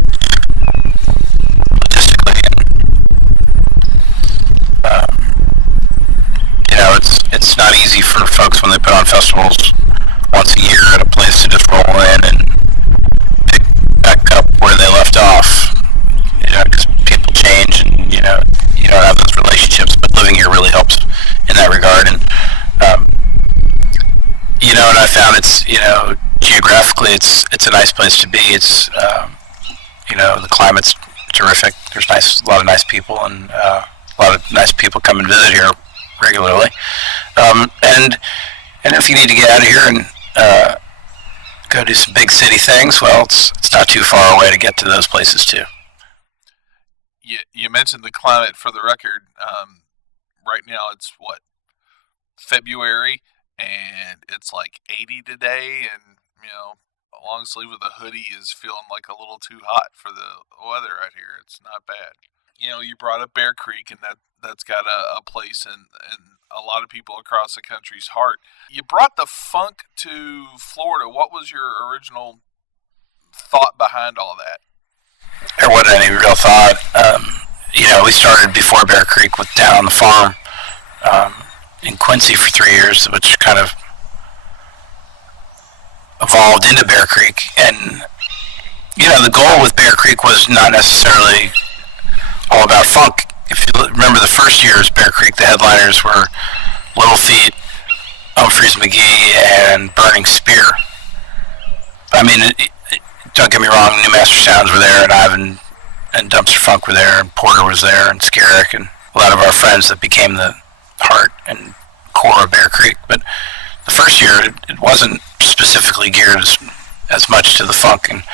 logistically. And, it's not easy for folks when they put on festivals once a year at a place to just roll in and pick back up where they left off, because people change and, you don't have those relationships, but living here really helps in that regard. And, and I found it's, geographically it's a nice place to be. It's, the climate's terrific. There's a lot of nice people, and a lot of nice people come and visit here regularly. And if you need to get out of here and go do some big city things, well, it's not too far away to get to those places too. You mentioned the climate. For the record, right now it's February, and it's like 80 today, and a long sleeve with a hoodie is feeling like a little too hot for the weather out here. It's not bad. You brought up Bear Creek, and that's got a place in a lot of people across the country's heart. You brought the funk to Florida. What was your original thought behind all that? There wasn't any real thought. We started before Bear Creek with Down on the Farm in Quincy for 3 years, which kind of evolved into Bear Creek. And, the goal with Bear Creek was not necessarily all about funk. If you remember the first year's Bear Creek, the headliners were Little Feat, Humphreys McGee, and Burning Spear. I mean, don't get me wrong, New Master Sounds were there, and Ivan and Dumpster Funk were there, and Porter was there, and Skerrick, and a lot of our friends that became the heart and core of Bear Creek. But the first year, it wasn't specifically geared as much to the funk. And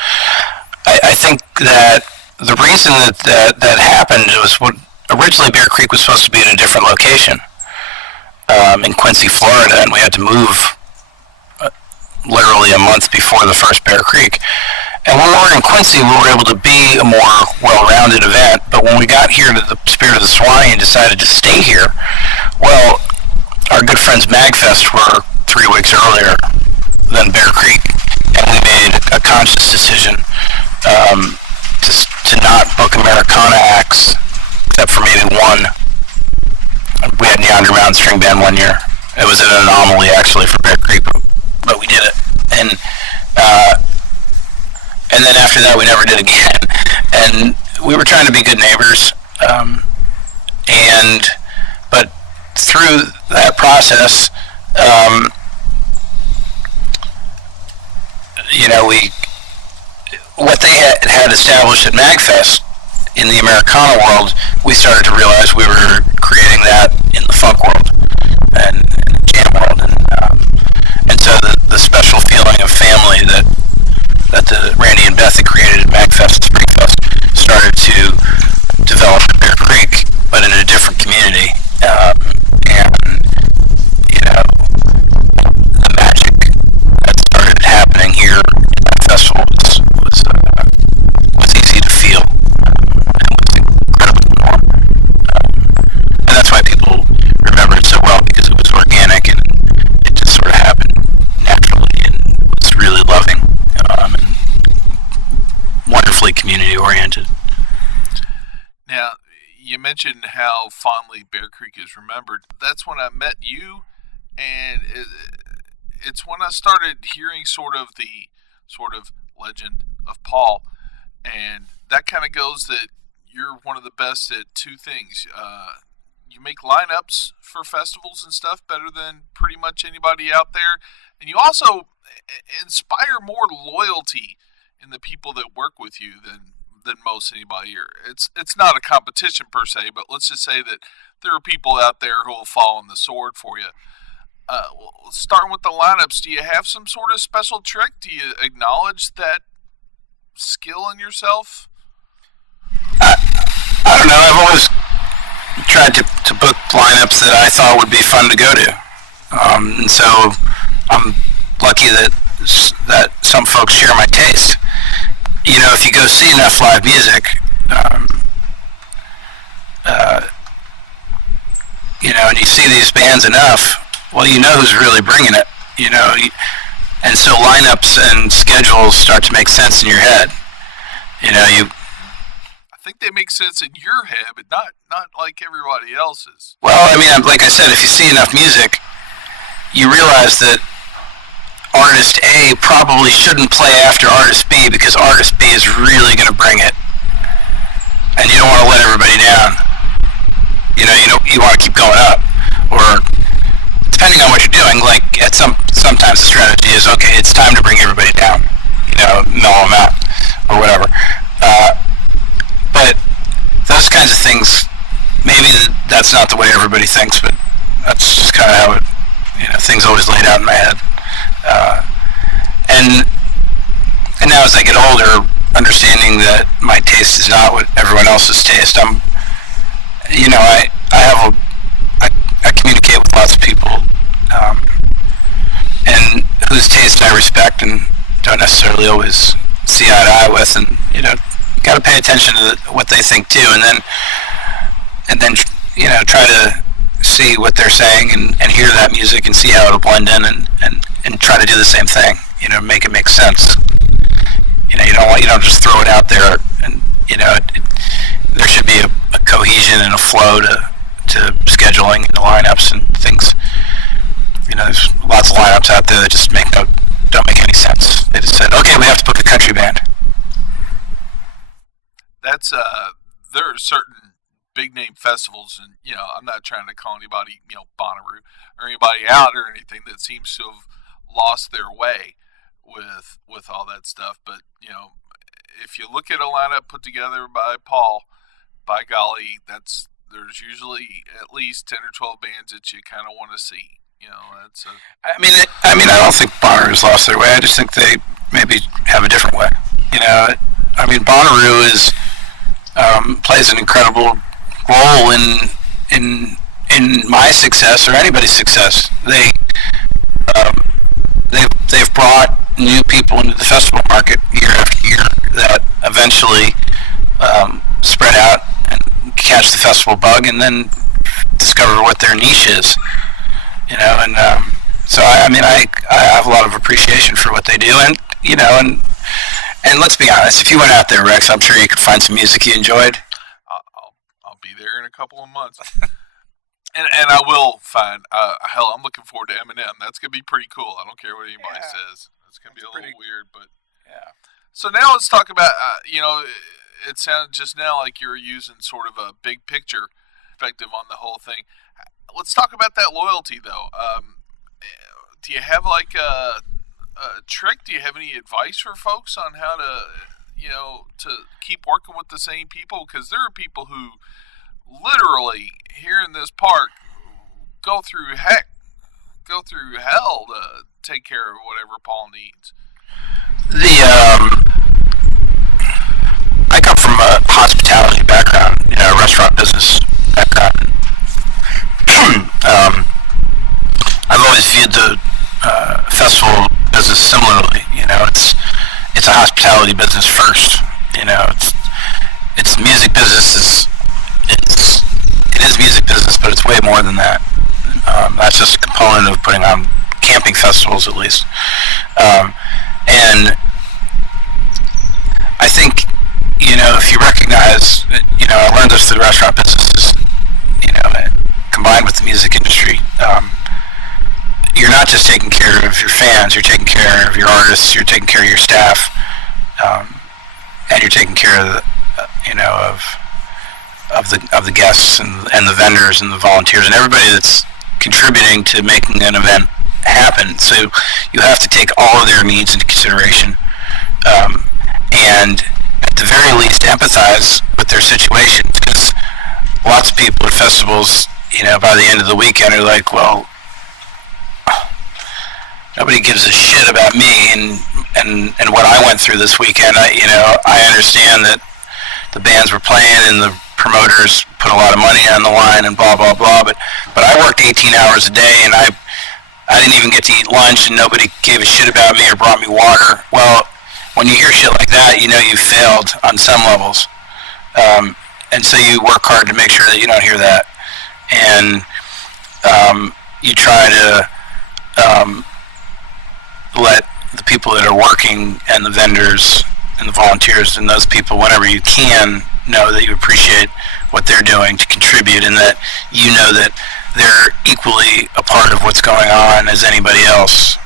I think that the reason that happened was what originally Bear Creek was supposed to be in a different location in Quincy, Florida, and we had to move literally a month before the first Bear Creek. And when we were in Quincy, we were able to be a more well-rounded event. But when we got here to the Spirit of the Suwannee and decided to stay here, well, our good friends MagFest were 3 weeks earlier than Bear Creek, and we made a conscious decision to not book Americana acts, except for maybe one. We had Neander Mountain String Band one year. It was an anomaly, actually, for Bear Creek, but we did it. And then after that, we never did again. And we were trying to be good neighbors. But through that process, what they had established at MagFest in the Americana world, we started to realize we were creating that in the funk world and the jam world. And so the special feeling of family that the Randy and Beth had created at MagFest and Springfest started to develop at Bear Creek, but in a different community. The magic that started happening here at the festival was easy to feel, and was incredibly warm. And that's why people remember it so well, because it was organic and it just sort of happened naturally and was really loving. And wonderfully community oriented. Now, you mentioned how fondly Bear Creek is remembered. That's when I met you, and it's when I started hearing sort of the legend of Paul, and that kind of goes that you're one of the best at two things. You make lineups for festivals and stuff better than pretty much anybody out there, and you also inspire more loyalty in the people that work with you than most anybody here. It's not a competition per se, but let's just say that there are people out there who will fall on the sword for you. Starting with the lineups, do you have some sort of special trick? Do you acknowledge that skill in yourself? I don't know. I've always tried to book lineups that I thought would be fun to go to, and so I'm lucky that some folks share my taste. If you go see enough live music, and you see these bands enough, well, you know who's really bringing it, and so lineups and schedules start to make sense in your head. I think they make sense in your head, but not like everybody else's. Well, like I said, if you see enough music, you realize that artist A probably shouldn't play after artist B because artist B is really going to bring it, and you don't want to let everybody down. You want to keep going up, or depending on what you're doing. Like sometimes the strategy is, okay, it's time to bring everybody down. Mellow them out or whatever. But those kinds of things, maybe that's not the way everybody thinks, but that's just kind of how it. Things always laid out in my head. And now as I get older, understanding that my taste is not what everyone else's taste, I communicate with lots of people, and whose taste I respect and don't necessarily always see eye to eye with, and got to pay attention to what they think too, and then try to see what they're saying and hear that music and see how it'll blend in and try to do the same thing, make it make sense. You don't just throw it out there, and there should be a cohesion and a flow to scheduling and the lineups and things. There's lots of lineups out there that just don't make any sense. They just said, okay, we have to book a country band. That's there are certain big name festivals, and I'm not trying to call anybody Bonnaroo or anybody out or anything that seems to have lost their way with all that stuff, but if you look at a lineup put together by Paul, by golly, there's usually at least 10 or 12 bands that you kind of want to see. That's I don't think Bonnaroo's lost their way. I just think they maybe have a different way. Bonnaroo plays an incredible role in my success or anybody's success. They've brought new people into the festival market year after year that eventually spread out and catch the festival bug and then discover what their niche is, and so I have a lot of appreciation for what they do, and let's be honest, if you went out there, Rex, I'm sure you could find some music you enjoyed. I'll be there in a couple of months. And I will find, hell, I'm looking forward to Eminem. That's going to be pretty cool. I don't care what anybody says. It's going to be a little weird, but... Yeah. So now let's talk about, it sounded just now like you're using sort of a big picture perspective on the whole thing. Let's talk about that loyalty, though. Do you have, like, a trick? Do you have any advice for folks on how to keep working with the same people? Because there are people who literally here in this park go through hell to take care of whatever Paul needs. I come from a hospitality background, restaurant business background. I've always viewed the festival business similarly. It's a hospitality business first. It's music business it is music business, but it's way more than that. That's just a component of putting on camping festivals, at least. And I think, if you recognize that, I learned this through the restaurant businesses, combined with the music industry, you're not just taking care of your fans, you're taking care of your artists, you're taking care of your staff, and you're taking care of the guests and the vendors and the volunteers and everybody that's contributing to making an event happen. So you have to take all of their needs into consideration, and at the very least empathize with their situation, because lots of people at festivals, by the end of the weekend are like, well, nobody gives a shit about me and what I went through this weekend. I understand that the bands were playing and the promoters put a lot of money on the line and blah blah blah, but I worked 18 hours a day and I didn't even get to eat lunch and nobody gave a shit about me or brought me water. Well, when you hear shit like that, you failed on some levels, and so you work hard to make sure that you don't hear that, and you try to let the people that are working and the vendors and the volunteers and those people, whenever you can, know that you appreciate what they're doing to contribute, and that that they're equally a part of what's going on as anybody else.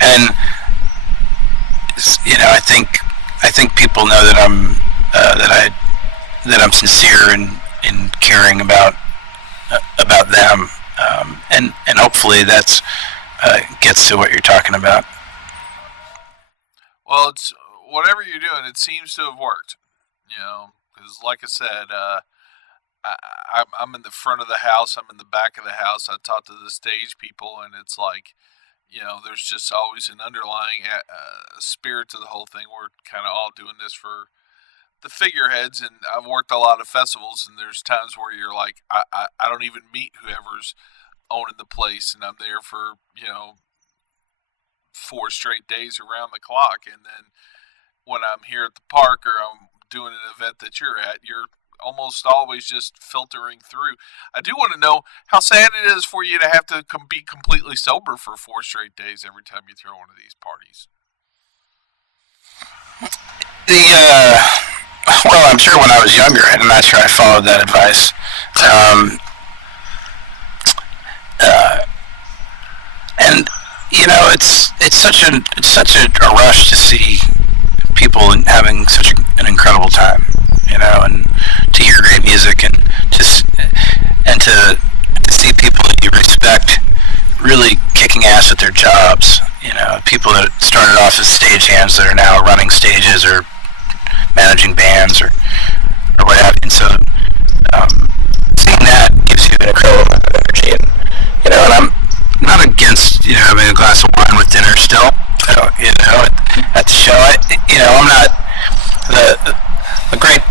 And I think people know that I'm sincere in caring about them, and hopefully that's gets to what you're talking about. Well, it's whatever you're doing, it seems to have worked. Because like I said, I'm in the front of the house, I'm in the back of the house. I talk to the stage people, and it's like, there's just always an underlying spirit to the whole thing. We're kind of all doing this for the figureheads, and I've worked a lot of festivals, and there's times where you're like, I don't even meet whoever's owning the place, and I'm there for 4 straight days around the clock, and then when I'm here at the park or I'm doing an event that you're at, you're almost always just filtering through. I do want to know how sad it is for you to have to be completely sober for 4 straight days every time you throw one of these parties. Well, I'm sure when I was younger, I'm not sure I followed that advice. And it's such a rush to see people having such an incredible time, and to hear great music, and to see people that you respect really kicking ass at their jobs. People that started off as stagehands that are now running stages or managing bands or what have you. And so seeing that gives you an incredible amount of energy. And I'm not against having a glass of wine with dinner still. At the show, I'm not the great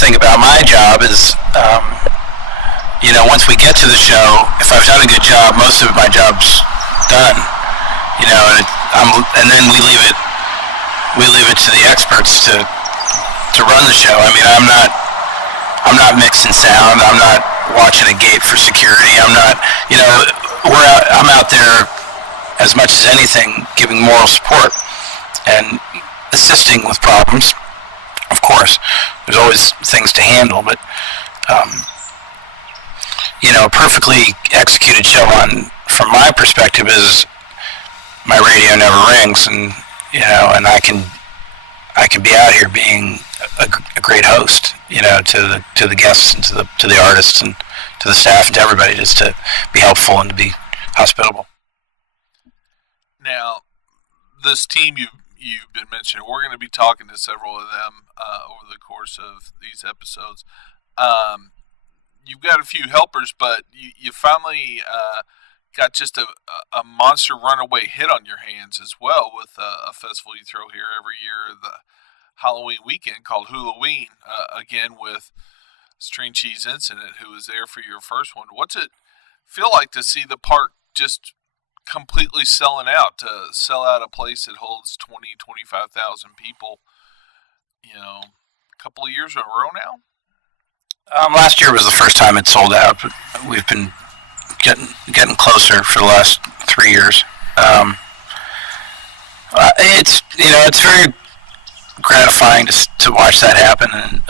thing about my job is, once we get to the show, if I've done a good job, most of my job's done. And and then we leave it to the experts to run the show. I mean, I'm not mixing sound. I'm not watching a gate for security. I'm not, I'm out there as much as anything giving moral support and assisting with problems. Of course, there's always things to handle, but a perfectly executed show from my perspective is my radio never rings, and and I can be out here being a great host, to the guests and to the artists and to the staff and to everybody, just to be helpful and to be hospitable. Now, this team you've been mentioning, we're going to be talking to several of them over the course of these episodes. You've got a few helpers, but you finally got just a monster runaway hit on your hands as well with a festival you throw here every year, the Halloween weekend called Halloween, again with String Cheese Incident, who was there for your first one. What's it feel like to see the park just completely sell out a place that holds 25,000 people, a couple of years in a row now? Last year was the first time it sold out, but we've been getting closer for the last 3 years. It's very gratifying to watch that happen, and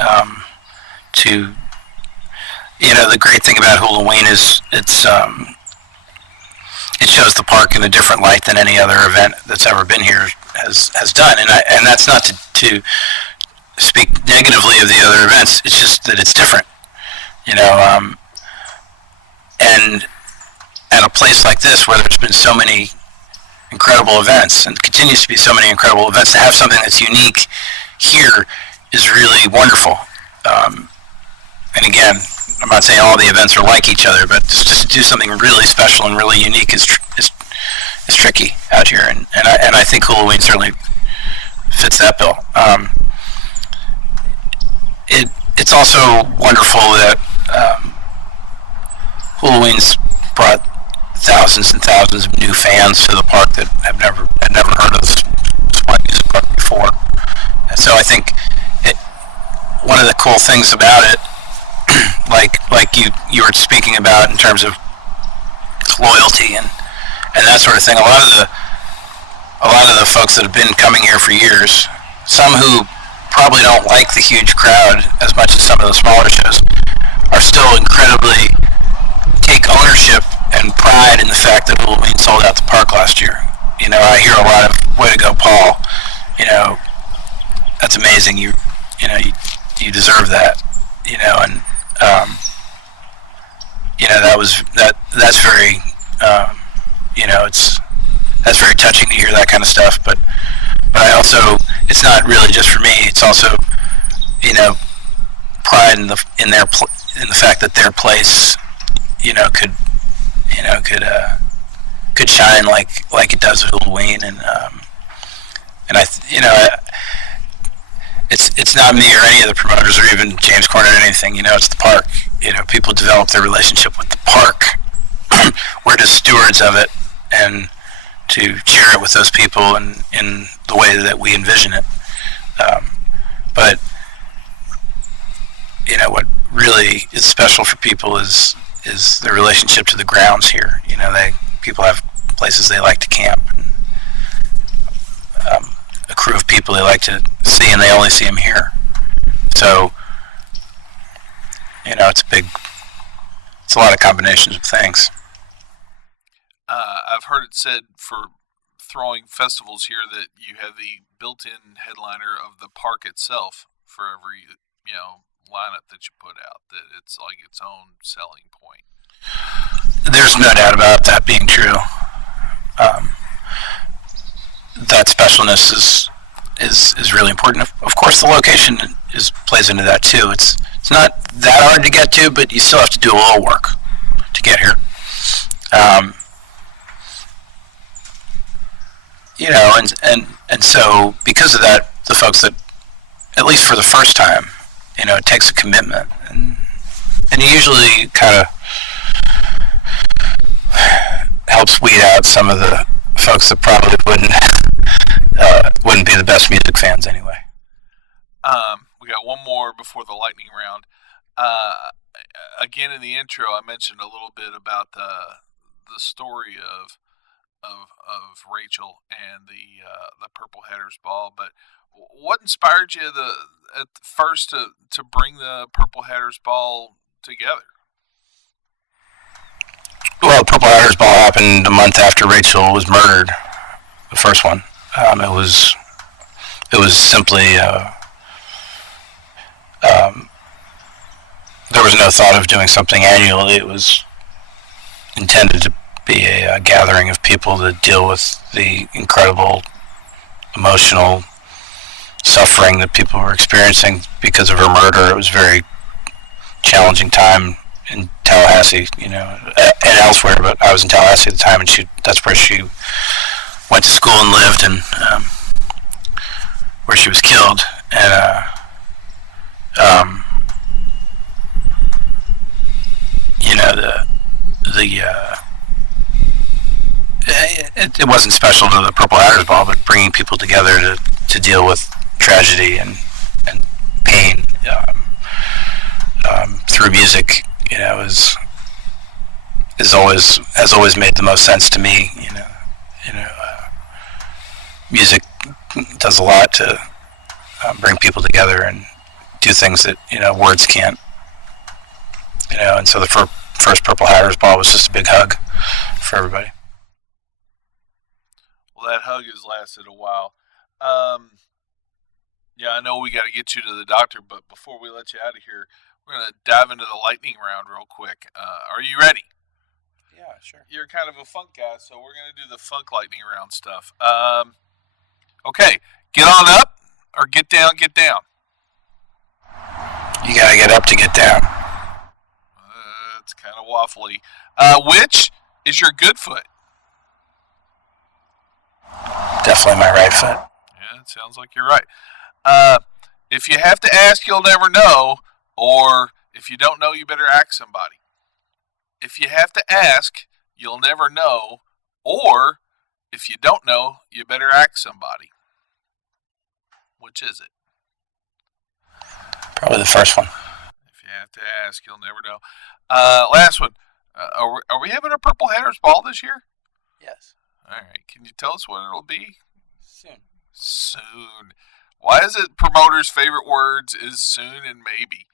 the great thing about Halloween is it shows the park in a different light than any other event that's ever been here has done, and that's not to speak negatively of the other events. It's just that it's different, and at a place like this where there's been so many incredible events and continues to be so many incredible events, to have something that's unique here is really wonderful. And again, I'm not saying all the events are like each other, but just to do something really special and really unique is tricky out here, and I think Halloween certainly fits that bill. It's also wonderful that Halloween's brought thousands and thousands of new fans to the park that had never heard of the Suwannee Music Park before. And so I think one of the cool things about it, like you were speaking about in terms of loyalty and that sort of thing, a lot of the folks that have been coming here for years, some who probably don't like the huge crowd as much as some of the smaller shows, are still incredibly take ownership and pride in the fact that Halloween sold out the park last year. I hear a lot of "way to go, Paul." That's amazing. You deserve that. And that's very that's very touching to hear that kind of stuff. But I also, it's not really just for me. It's also pride in the fact that their place could shine like it does at Halloween, and it's not me or any of the promoters or even James Cornette or anything. It's the park. People develop their relationship with the park. We're just stewards of it, and to share it with those people in the way that we envision it. But what really is special for people is their relationship to the grounds here. People have places they like to camp, and a crew of people they like to see, and they only see them here. So it's a lot of combinations of things. I've heard it said for throwing festivals here that you have the built-in headliner of the park itself for every lineup that you put out, that it's like its own selling point. There's no doubt about that being true. That specialness is really important. Of course, the location plays into that too. It's not that hard to get to, but you still have to do a little work to get here. And so because of that, the folks that, at least for the first time, it takes a commitment, and it usually kind of helps weed out some of the folks that probably wouldn't be the best music fans anyway. We got one more before the lightning round. Again, in the intro, I mentioned a little bit about the story of Rachel and the Purple Headers Ball. But what inspired you at first to bring the Purple Headers Ball together? Well, the Purple Headers Ball happened a month after Rachel was murdered. The first one. It was simply. There was no thought of doing something annually. It was intended to be a gathering of people to deal with the incredible emotional suffering that people were experiencing because of her murder. It was a very challenging time in Tallahassee, and elsewhere, but I was in Tallahassee at the time, and that's where she went to school and lived, and where she was killed. And it wasn't special to the Purple Hatters Ball, but bringing people together to deal with tragedy and pain through music, has always made the most sense to me. Music does a lot to bring people together and do things that words can't. And so the first Purple Hatters Ball was just a big hug for everybody. Well, that hug has lasted a while. Yeah, I know we got to get you to the doctor, but before we let you out of here, we're going to dive into the lightning round real quick. Are you ready? Yeah, sure. You're kind of a funk guy, so we're going to do the funk lightning round stuff. Okay, get on up or get down, get down. You got to get up to get down. It's kind of waffly. Which is your good foot? Definitely my right foot. Yeah, it sounds like you're right. If you have to ask, you'll never know. Or if you don't know, you better ask somebody. If you have to ask, you'll never know. Or if you don't know, you better ask somebody. Which is it? Probably the first one. If you have to ask, you'll never know. Last one. Are we having a Purple Headers Ball this year? Yes. All right. Can you tell us what it'll be? Soon. Why is it promoters' favorite words is soon and maybe?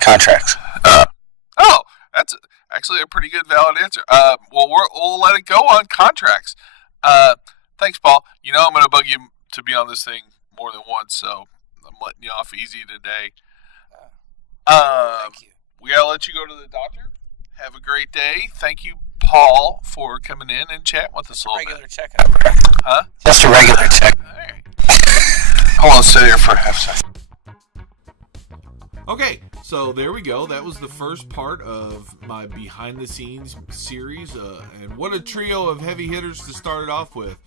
Contracts. Oh, that's actually a pretty good, valid answer. Well, we'll let it go on contracts. Thanks, Paul. I'm going to bug you to be on this thing more than once, so I'm letting you off easy today. Thank you. We got to let you go to the doctor. Have a great day. Thank you, Paul, for coming in and chatting with us a little bit. Regular checkup. Huh? Just a regular check. All right. I want to sit here for a half second. Okay, so there we go. That was the first part of my behind-the-scenes series, and what a trio of heavy hitters to start it off with.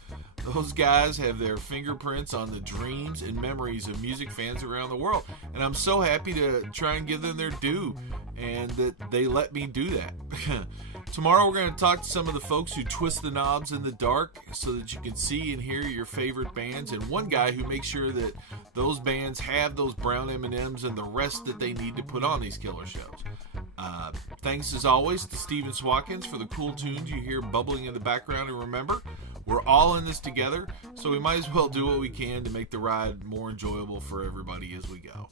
Those guys have their fingerprints on the dreams and memories of music fans around the world, and I'm so happy to try and give them their due, and that they let me do that. Tomorrow we're going to talk to some of the folks who twist the knobs in the dark so that you can see and hear your favorite bands, and one guy who makes sure that those bands have those brown M&Ms and the rest that they need to put on these killer shows. Thanks as always to Steven Swatkins for the cool tunes you hear bubbling in the background, and remember, we're all in this together, so we might as well do what we can to make the ride more enjoyable for everybody as we go.